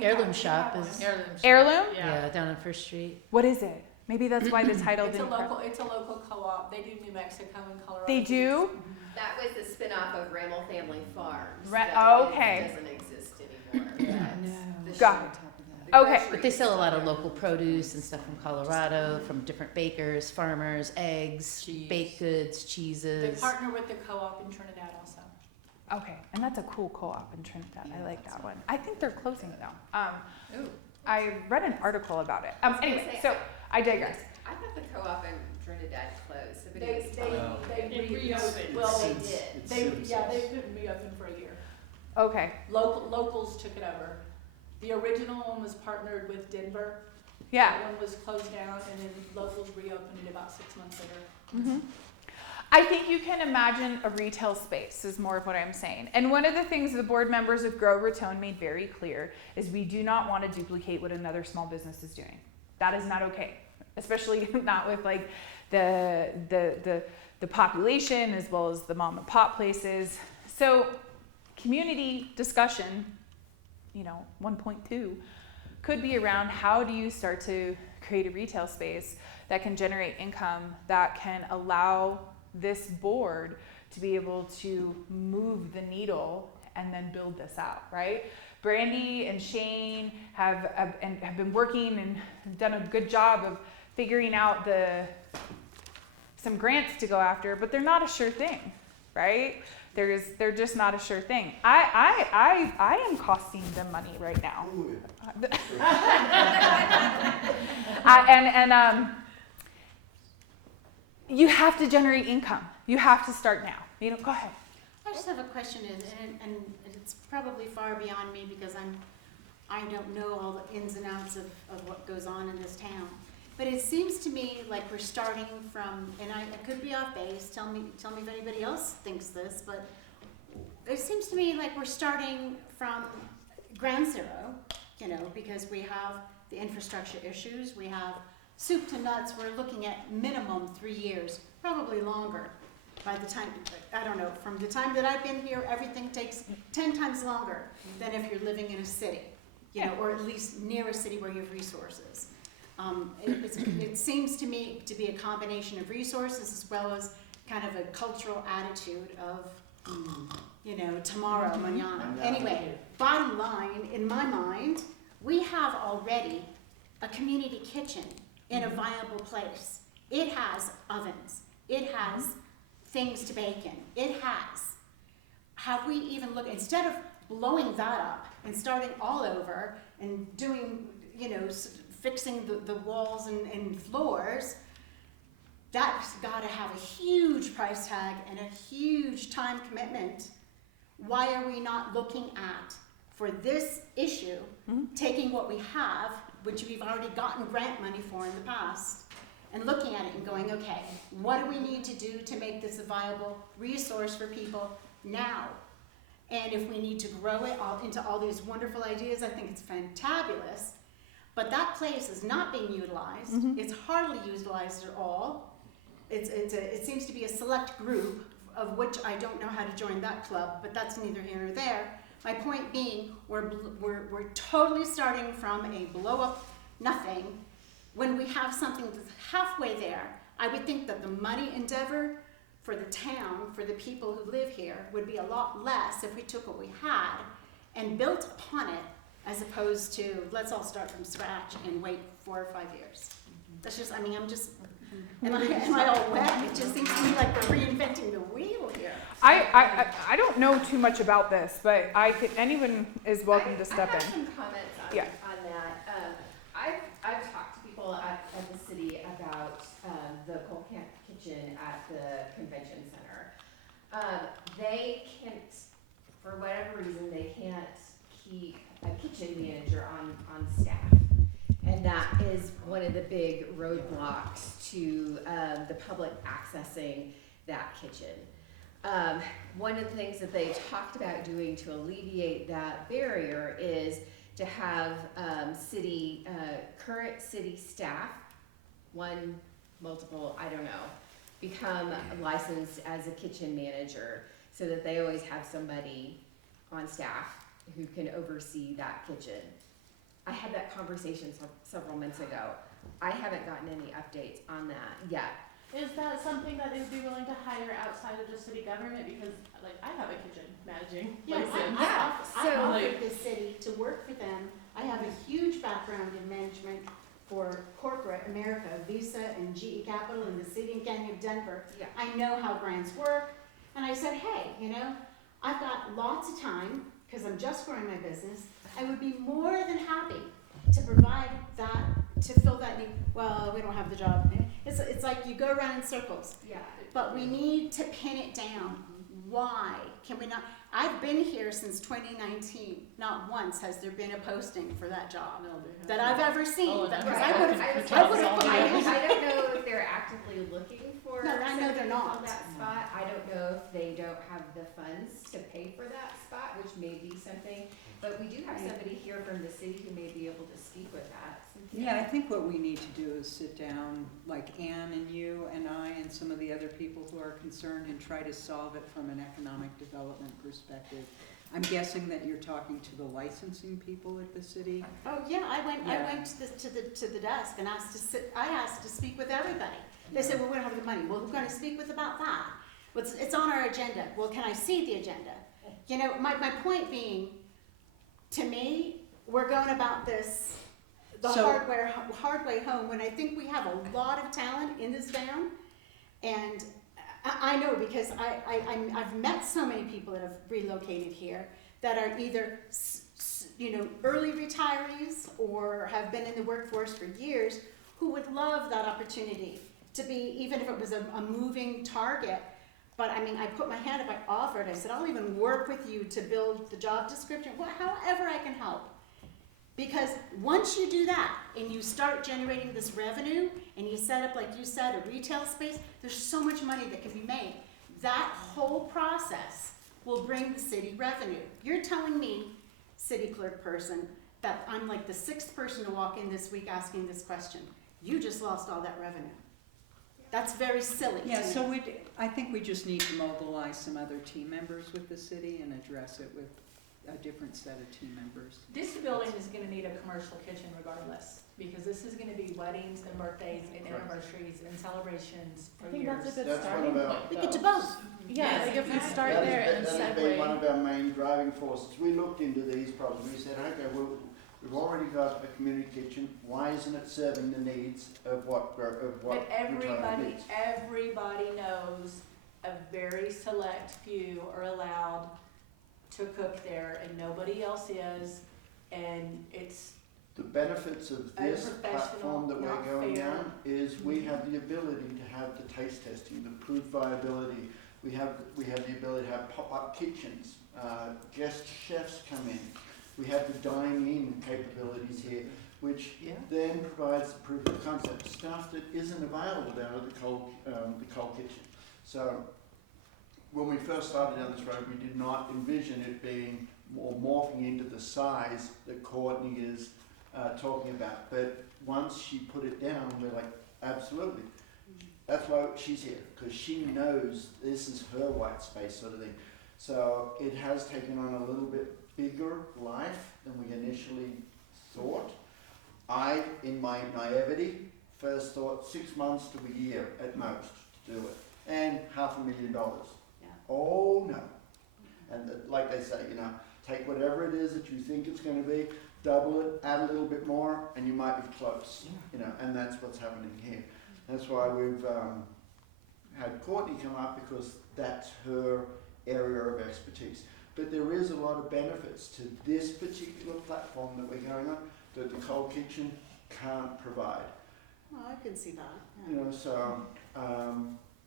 Heirloom shop is. Heirloom? Yeah, down on First Street. What is it? Maybe that's why the title It's didn't. it's a local co-op. They do New Mexico and Colorado. They do? That was the spin-off of Ramel Family Farms. Okay. It doesn't exist anymore. Got it. Okay. But they sell a lot of local produce and stuff from Colorado, from different bakers, farmers, eggs, baked goods, cheeses. They partner with the co-op in Trinidad also. Okay, and that's a cool co-op in Trinidad. I like that one. I think they're closing though. I read an article about it. Anyway, so I digress. I thought the co-op in Trinidad closed. They reopened. Well, they did. They've been reopened for a year. Okay. Locals took it over. The original one was partnered with Denver. Yeah. That one was closed down, and then locals reopened it about 6 months later. Mm-hmm. I think you can imagine a retail space is more of what I'm saying. And one of the things the board members of GrowRaton made very clear is we do not want to duplicate what another small business is doing. That is not okay, especially not with like the population as well as the mom and pop places. So community discussion, 1.2 could be around how do you start to create a retail space that can generate income that can allow this board to be able to move the needle and then build this out, right? Brandy and Shane have been working and done a good job of figuring out some grants to go after, but they're not a sure thing. right? They're just not a sure thing. I am costing them money right now. You have to generate income. You have to start now. Go ahead. I just have a question, and it's probably far beyond me because I don't know all the ins and outs of what goes on in this town. But it seems to me like we're starting from, and I could be off base, tell me if anybody else thinks this, but it seems to me like we're starting from ground zero, because we have the infrastructure issues, we have soup to nuts, we're looking at minimum 3 years, probably longer. By the time, I don't know, from the time that I've been here, everything takes 10 times longer than if you're living in a city, or at least near a city where you have resources. It seems to me to be a combination of resources as well as kind of a cultural attitude of, tomorrow, mañana. Anyway, bottom line, in my mind, we have already a community kitchen in a viable place. It has ovens. It has things to bake in. It has. Have we even looked, instead of blowing that up and starting all over and doing, fixing the walls and floors, that's got to have a huge price tag and a huge time commitment. Why are we not looking at, for this issue, taking what we have, which we've already gotten grant money for in the past, and looking at it and going, okay, what do we need to do to make this a viable resource for people now? And if we need to grow it all into all these wonderful ideas, I think it's fantabulous. But that place is not being utilized. It's hardly utilized at all. It seems to be a select group, of which I don't know how to join that club, but that's neither here nor there. My point being, we're totally starting from a blow up nothing when we have something that's halfway there. I would think that the money endeavor for the town, for the people who live here, would be a lot less if we took what we had and built upon it, as opposed to let's all start from scratch and wait 4 or 5 years. That's just, am I all wet? It just seems to me like we're reinventing the wheel here. I don't know too much about this, but anyone is welcome to step I have in. some comments on that. I've talked to people at the city about the coal camp kitchen at the convention center. They can't, for whatever reason, they can't keep a kitchen manager on staff. And that is one of the big roadblocks to the public accessing that kitchen. One of the things that they've talked about doing to alleviate that barrier is to have current city staff, one, multiple, I don't know, become licensed as a kitchen manager so that they always have somebody on staff who can oversee that kitchen. I had that conversation several months ago. I haven't gotten any updates on that yet. Is that something that they would be willing to hire outside of the city government? Because, I have a kitchen managing license. I offered the city to work for them. I have a huge background in management for corporate America, Visa and GE Capital and the city and county of Denver. Yeah. I know how grants work. And I said, hey, I've got lots of time because I'm just growing my business. I would be more than happy to provide that, to fill that need. Well, we don't have the job. It's like you go around in circles. Yeah. But we need to pin it down. Why can we not? I've been here since 2019. Not once has there been a posting for that job that I've ever seen. I don't know if they're actively looking for. No, I know they're not. That spot. I don't know if they don't have the funds to pay for that spot, which may be something. But we do have somebody here from the city who may be able to speak with that. Yeah, I think what we need to do is sit down, like Ann and you and I and some of the other people who are concerned, and try to solve it from an economic development perspective. I'm guessing that you're talking to the licensing people at the city. Oh yeah, I went to the desk and asked to sit. I asked to speak with everybody. They said, well, we don't have the money. Well, who's going to speak with about that? Well, it's on our agenda. Well, can I see the agenda? My point being, to me, we're going about this hard way home when I think we have a lot of talent in this town, and I know, because I've met so many people that have relocated here that are either, early retirees or have been in the workforce for years, who would love that opportunity to be, even if it was a moving target. But I mean, I put my hand up, I offered, I said, I'll even work with you to build the job description, however I can help. Because once you do that and you start generating this revenue and you set up, like you said, a retail space, there's so much money that can be made. That whole process will bring the city revenue. You're telling me, city clerk person, that I'm like the 6th person to walk in this week asking this question. You just lost all that revenue. That's very silly. Yeah, to me. so I think we just need to mobilize some other team members with the city and address it with a different set of team members. This building is gonna need a commercial kitchen regardless, because this is gonna be weddings and birthdays and anniversaries and celebrations for I think years. that's a good That's starting one of our- point. We get to both. Yeah, like if we start That is- there and then that has been one segue. of our main driving forces. We looked into these problems. We said, okay, well, we've already got a community kitchen. Why isn't it serving the needs of what But retirement needs? everybody knows a very select few are allowed to cook there and nobody else is, and it's The benefits of this platform that we're not going fair. down is we have the ability to have the taste testing, the proof viability. We have the ability to have pop-up kitchens, guest chefs come in. We have the dine-in capabilities here, which then provides the proof of concept, stuff that isn't available down at the coal kitchen. So when we first started down this road, we did not envision it being or morphing into the size that Courtney is talking about. But once she put it down, we're like, absolutely. That's why she's here, because she knows this is her white space sort of thing. So it has taken on a little bit bigger life than we initially thought. I, in my naivety, first thought 6 months to a year at most to do it, and $500,000. Yeah. Oh no. And like they say, take whatever it is that you think it's going to be, double it, add a little bit more, and you might be close. And that's what's happening here. That's why we've had Courtney come up, because that's her area of expertise. But there is a lot of benefits to this particular platform that we're going on that the coal kitchen can't provide. Oh, I can see that. So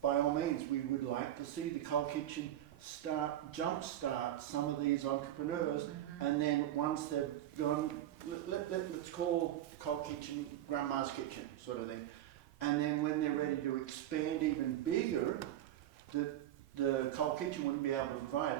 by all means, we would like to see the coal kitchen jumpstart some of these entrepreneurs, and then once they've gone, let's call the coal kitchen Grandma's Kitchen sort of thing. And then when they're ready to expand even bigger, the coal kitchen wouldn't be able to provide.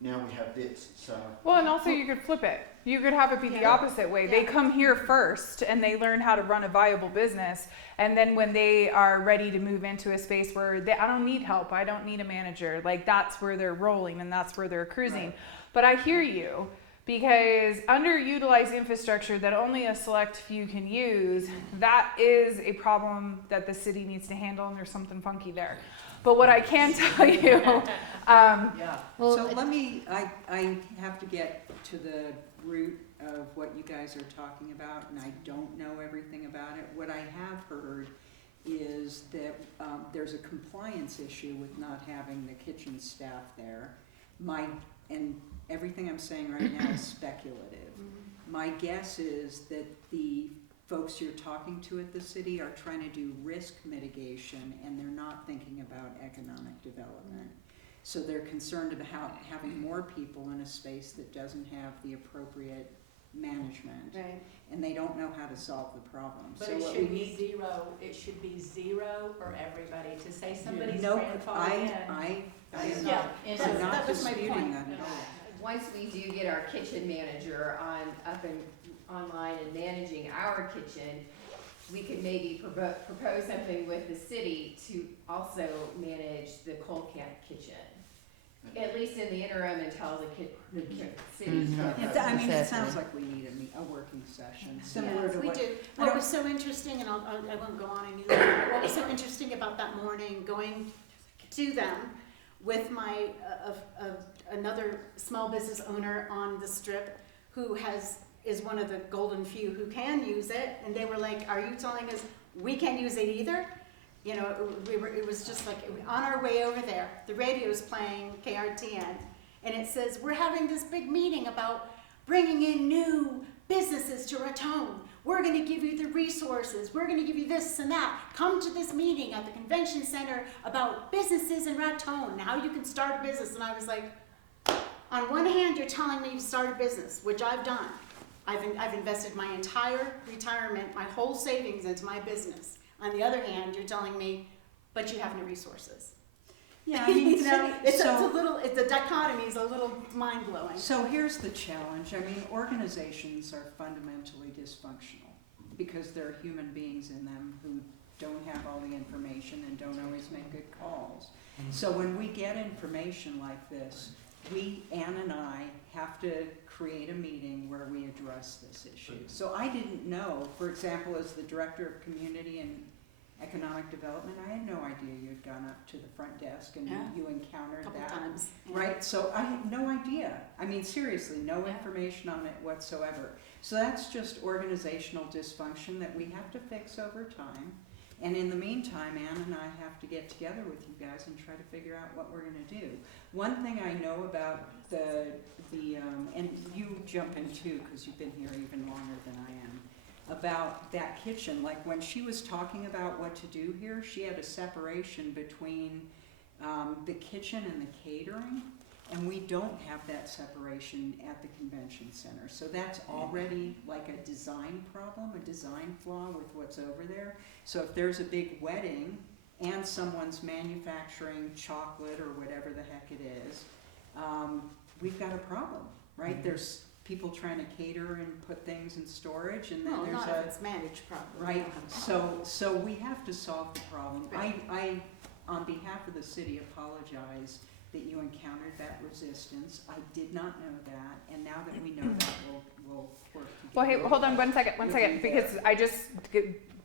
Now we have this, so. Well, and also you could flip it. You could have it be the opposite way. They come here first and they learn how to run a viable business. And then when they are ready to move into a space where I don't need help, I don't need a manager, like that's where they're rolling and that's where they're cruising. Right. But I hear you, because underutilized infrastructure that only a select few can use, that is a problem that the city needs to handle, and there's something funky there. But what I can tell you, So let me, I have to get to the root of what you guys are talking about, and I don't know everything about it. What I have heard is that there's a compliance issue with not having the kitchen staff there. And everything I'm saying right now is speculative. My guess is that the folks you're talking to at the city are trying to do risk mitigation, and they're not thinking about economic development. So they're concerned about having more people in a space that doesn't have the appropriate management. Right. And they don't know how to solve the problem. But So it what should we be need- zero, it should be zero for everybody. To say somebody's No, grandfathered in. I is am not- I'm that's- not that was my disputing point. that at all. Once we do get our kitchen manager up and online and managing our kitchen, we could maybe propose something with the city to also manage the cold camp kitchen. At least in the interim until the city's. I mean, it sounds like we need a working session, similar to Yes, we what. do. What was so interesting, and I won't go on any longer, what was so interesting about that morning, going to them with my, another small business owner on the strip who is one of the golden few who can use it, and they were like, are you telling us we can't use it either? You know, it was just like, on our way over there, the radio's playing KRTN, and it says, we're having this big meeting about bringing in new businesses to Raton. We're gonna give you the resources, we're gonna give you this and that. Come to this meeting at the convention center about businesses in Raton, and how you can start a business. And I was like, on one hand, you're telling me to start a business, which I've done. I've invested my entire retirement, my whole savings into my business. On the other hand, you're telling me, but you have no resources. Yeah, I mean, You know, it's so- a little, the dichotomy is a little mind-blowing. So here's the challenge. I mean, organizations are fundamentally dysfunctional because there are human beings in them who don't have all the information and don't always make good calls. So when we get information like this, Ann and I, have to create a meeting where we address this issue. So I didn't know, for example, as the Director of Community and Economic Development, I had no idea you'd gone up to the front desk and you encountered Couple that. times. Yeah. Right, so I had no idea. I mean, seriously, no information on it whatsoever. So that's just organizational dysfunction that we have to fix over time. And in the meantime, Ann and I have to get together with you guys and try to figure out what we're gonna do. One thing I know about and you jump in too, because you've been here even longer than I am, about that kitchen. Like when she was talking about what to do here, she had a separation between the kitchen and the catering, and we don't have that separation at the convention center. So that's already like a design problem, a design flaw with what's over there. So if there's a big wedding and someone's manufacturing chocolate or whatever the heck it is, we've got a problem, right? There's people trying to cater and put things in storage, and then Well, there's not if it's managed properly. right. So we have to solve the problem. I, on behalf of the city, apologize that you encountered that resistance. I did not know that, and now that we know that, we'll work together. Well, hey, hold on one second, because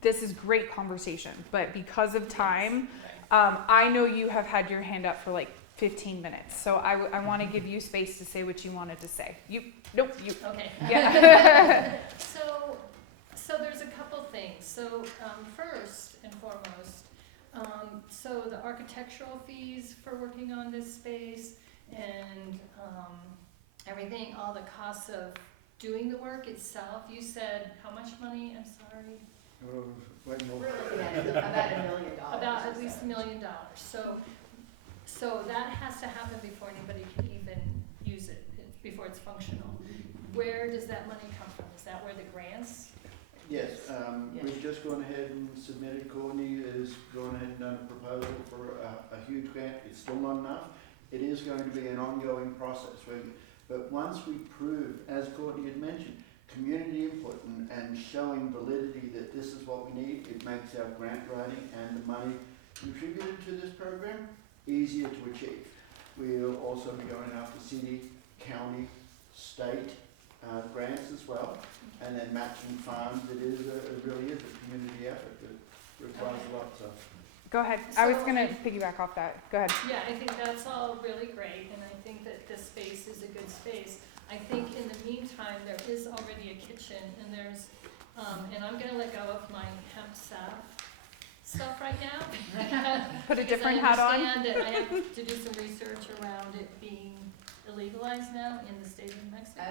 this is great conversation, but because of time, I know you have had your hand up for like 15 minutes, so I want to give you space to say what you wanted to say. You. Okay. Yeah. So there's a couple things. So first and foremost, so the architectural fees for working on this space and everything, all the costs of doing the work itself. You said how much money? I'm sorry. Way more. About $1 million. About at least $1 million. So that has to happen before anybody can even use it, before it's functional. Where does that money come from? Is that where the grants? Yes, we've just gone ahead and submitted, Courtney has gone ahead and done a proposal for a huge grant. It's still not enough. It is going to be an ongoing process. But once we prove, as Courtney had mentioned, community input and showing validity that this is what we need, it makes our grant writing and the money contributed to this program easier to achieve. We'll also be going after city, county, state grants as well, and then matching funds. It really is a community effort that requires a lot. So. Go ahead. I was going to piggyback off that. Go ahead. Yeah, I think that's all really great, and I think that this space is a good space. I think in the meantime, there is already a kitchen, and there's, and I'm gonna let go of my hemp stuff right now. Put a because different hat on. I understand that I have to do some research around it being illegalized now in the state of New Mexico.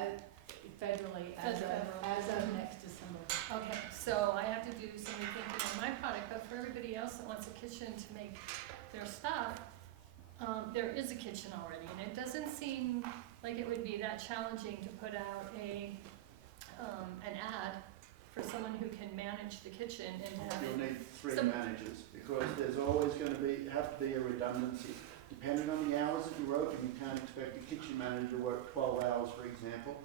Federally, as of next December. Okay, so I have to do some rethinking on my product, but for everybody else that wants a kitchen to make their stuff, there is a kitchen already, and it doesn't seem like it would be that challenging to put out an ad for someone who can manage the kitchen and to have You'll it. need three managers because there's always going to have to be a redundancy. Depending on the hours that you're open, you can't expect a kitchen manager to work 12 hours, for example.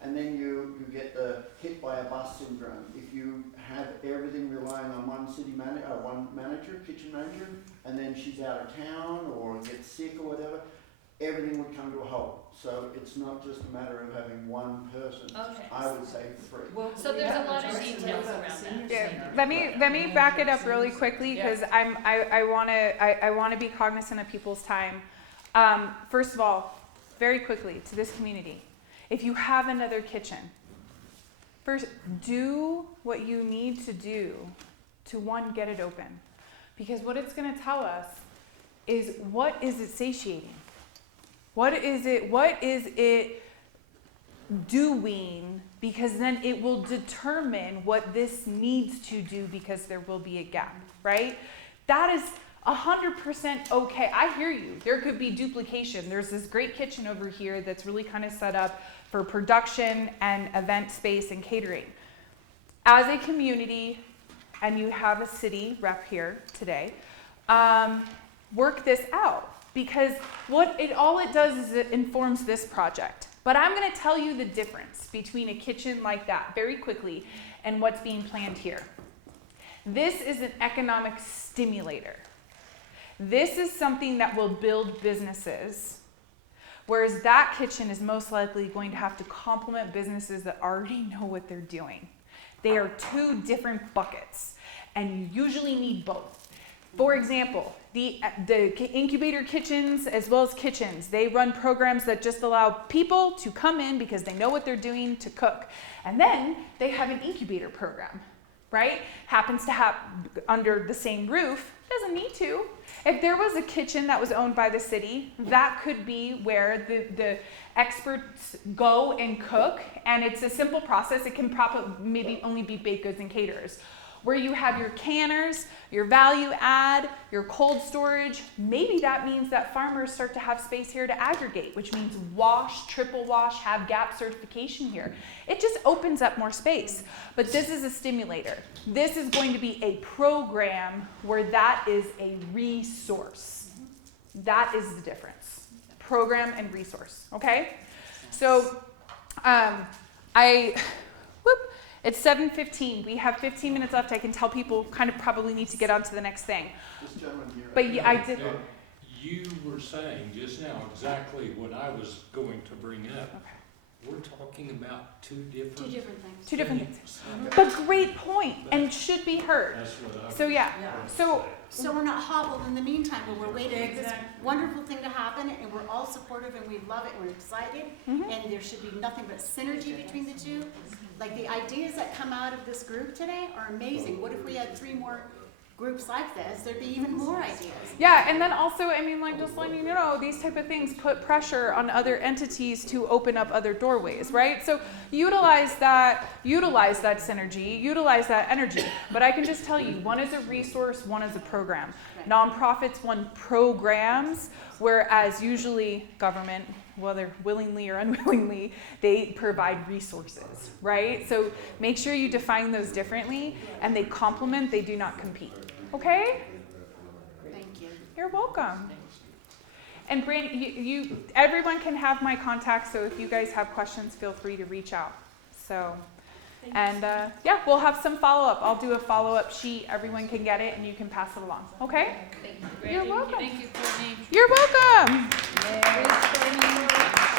And then you get hit by a bus syndrome. If you have everything relying on one manager, kitchen manager, and then she's out of town or gets sick or whatever, everything would come to a halt. So it's not just a matter of having one person. Okay. I would say three. Well, so there's a lot of details around that. Yeah, let me back it up really quickly because I want to be cognizant of people's time. First of all, very quickly to this community. If you have another kitchen, first do what you need to do to, one, get it open. Because what it's going to tell us is, what is it satiating? What is it doing? Because then it will determine what this needs to do, because there will be a gap, right? That is 100% okay. I hear you. There could be duplication. There's this great kitchen over here that's really kind of set up for production and event space and catering. As a community, and you have a city rep here today, work this out, because all it does is it informs this project. But I'm going to tell you the difference between a kitchen like that very quickly and what's being planned here. This is an economic stimulator. This is something that will build businesses, whereas that kitchen is most likely going to have to complement businesses that already know what they're doing. They are two different buckets, and you usually need both. For example, the incubator kitchens as well as kitchens, they run programs that just allow people to come in because they know what they're doing to cook. And then they have an incubator program, right? Happens to have under the same roof, doesn't need to. If there was a kitchen that was owned by the city, that could be where the experts go and cook, and it's a simple process. It can probably maybe only be baked goods and caterers. Where you have your canners, your value add, your cold storage, maybe that means that farmers start to have space here to aggregate, which means wash, triple wash, have GAP certification here. It just opens up more space. But this is a stimulator. This is going to be a program where that is a resource. That is the difference. Program and resource, okay? So it's 7:15. We have 15 minutes left. I can tell people kind of probably need to get on to the next thing. This gentleman here. But yeah, I did. You were saying just now exactly what I was going to bring up. Okay. We're talking about two different things. Two different things. But great point, and should be heard. That's what I was So yeah. So we're not hobbled in the meantime, but we're waiting for this wonderful thing to happen, and we're all supportive, and we love it, and we're excited, and there should be nothing but synergy between the two. Like, the ideas that come out of this group today are amazing. What if we had 3 more groups like this? There'd be even more ideas. Yeah, and then also, I mean, like, just letting you know, these type of things put pressure on other entities to open up other doorways, right? So utilize that synergy, utilize that energy. But I can just tell you, one is a resource, one is a program. Right. Nonprofits run programs, whereas usually government, whether willingly or unwillingly, they provide resources, right? So make sure you define those differently, and they complement, they do not compete. Okay? Thank you. You're welcome. And Brandy, everyone can have my contact, so if you guys have questions, feel free to reach out. So, and yeah, we'll have some follow-up. I'll do a follow-up sheet. Everyone can get it, and you can pass it along. Okay? Thank you, You're welcome. Thank you, Courtney. You're welcome. Yay.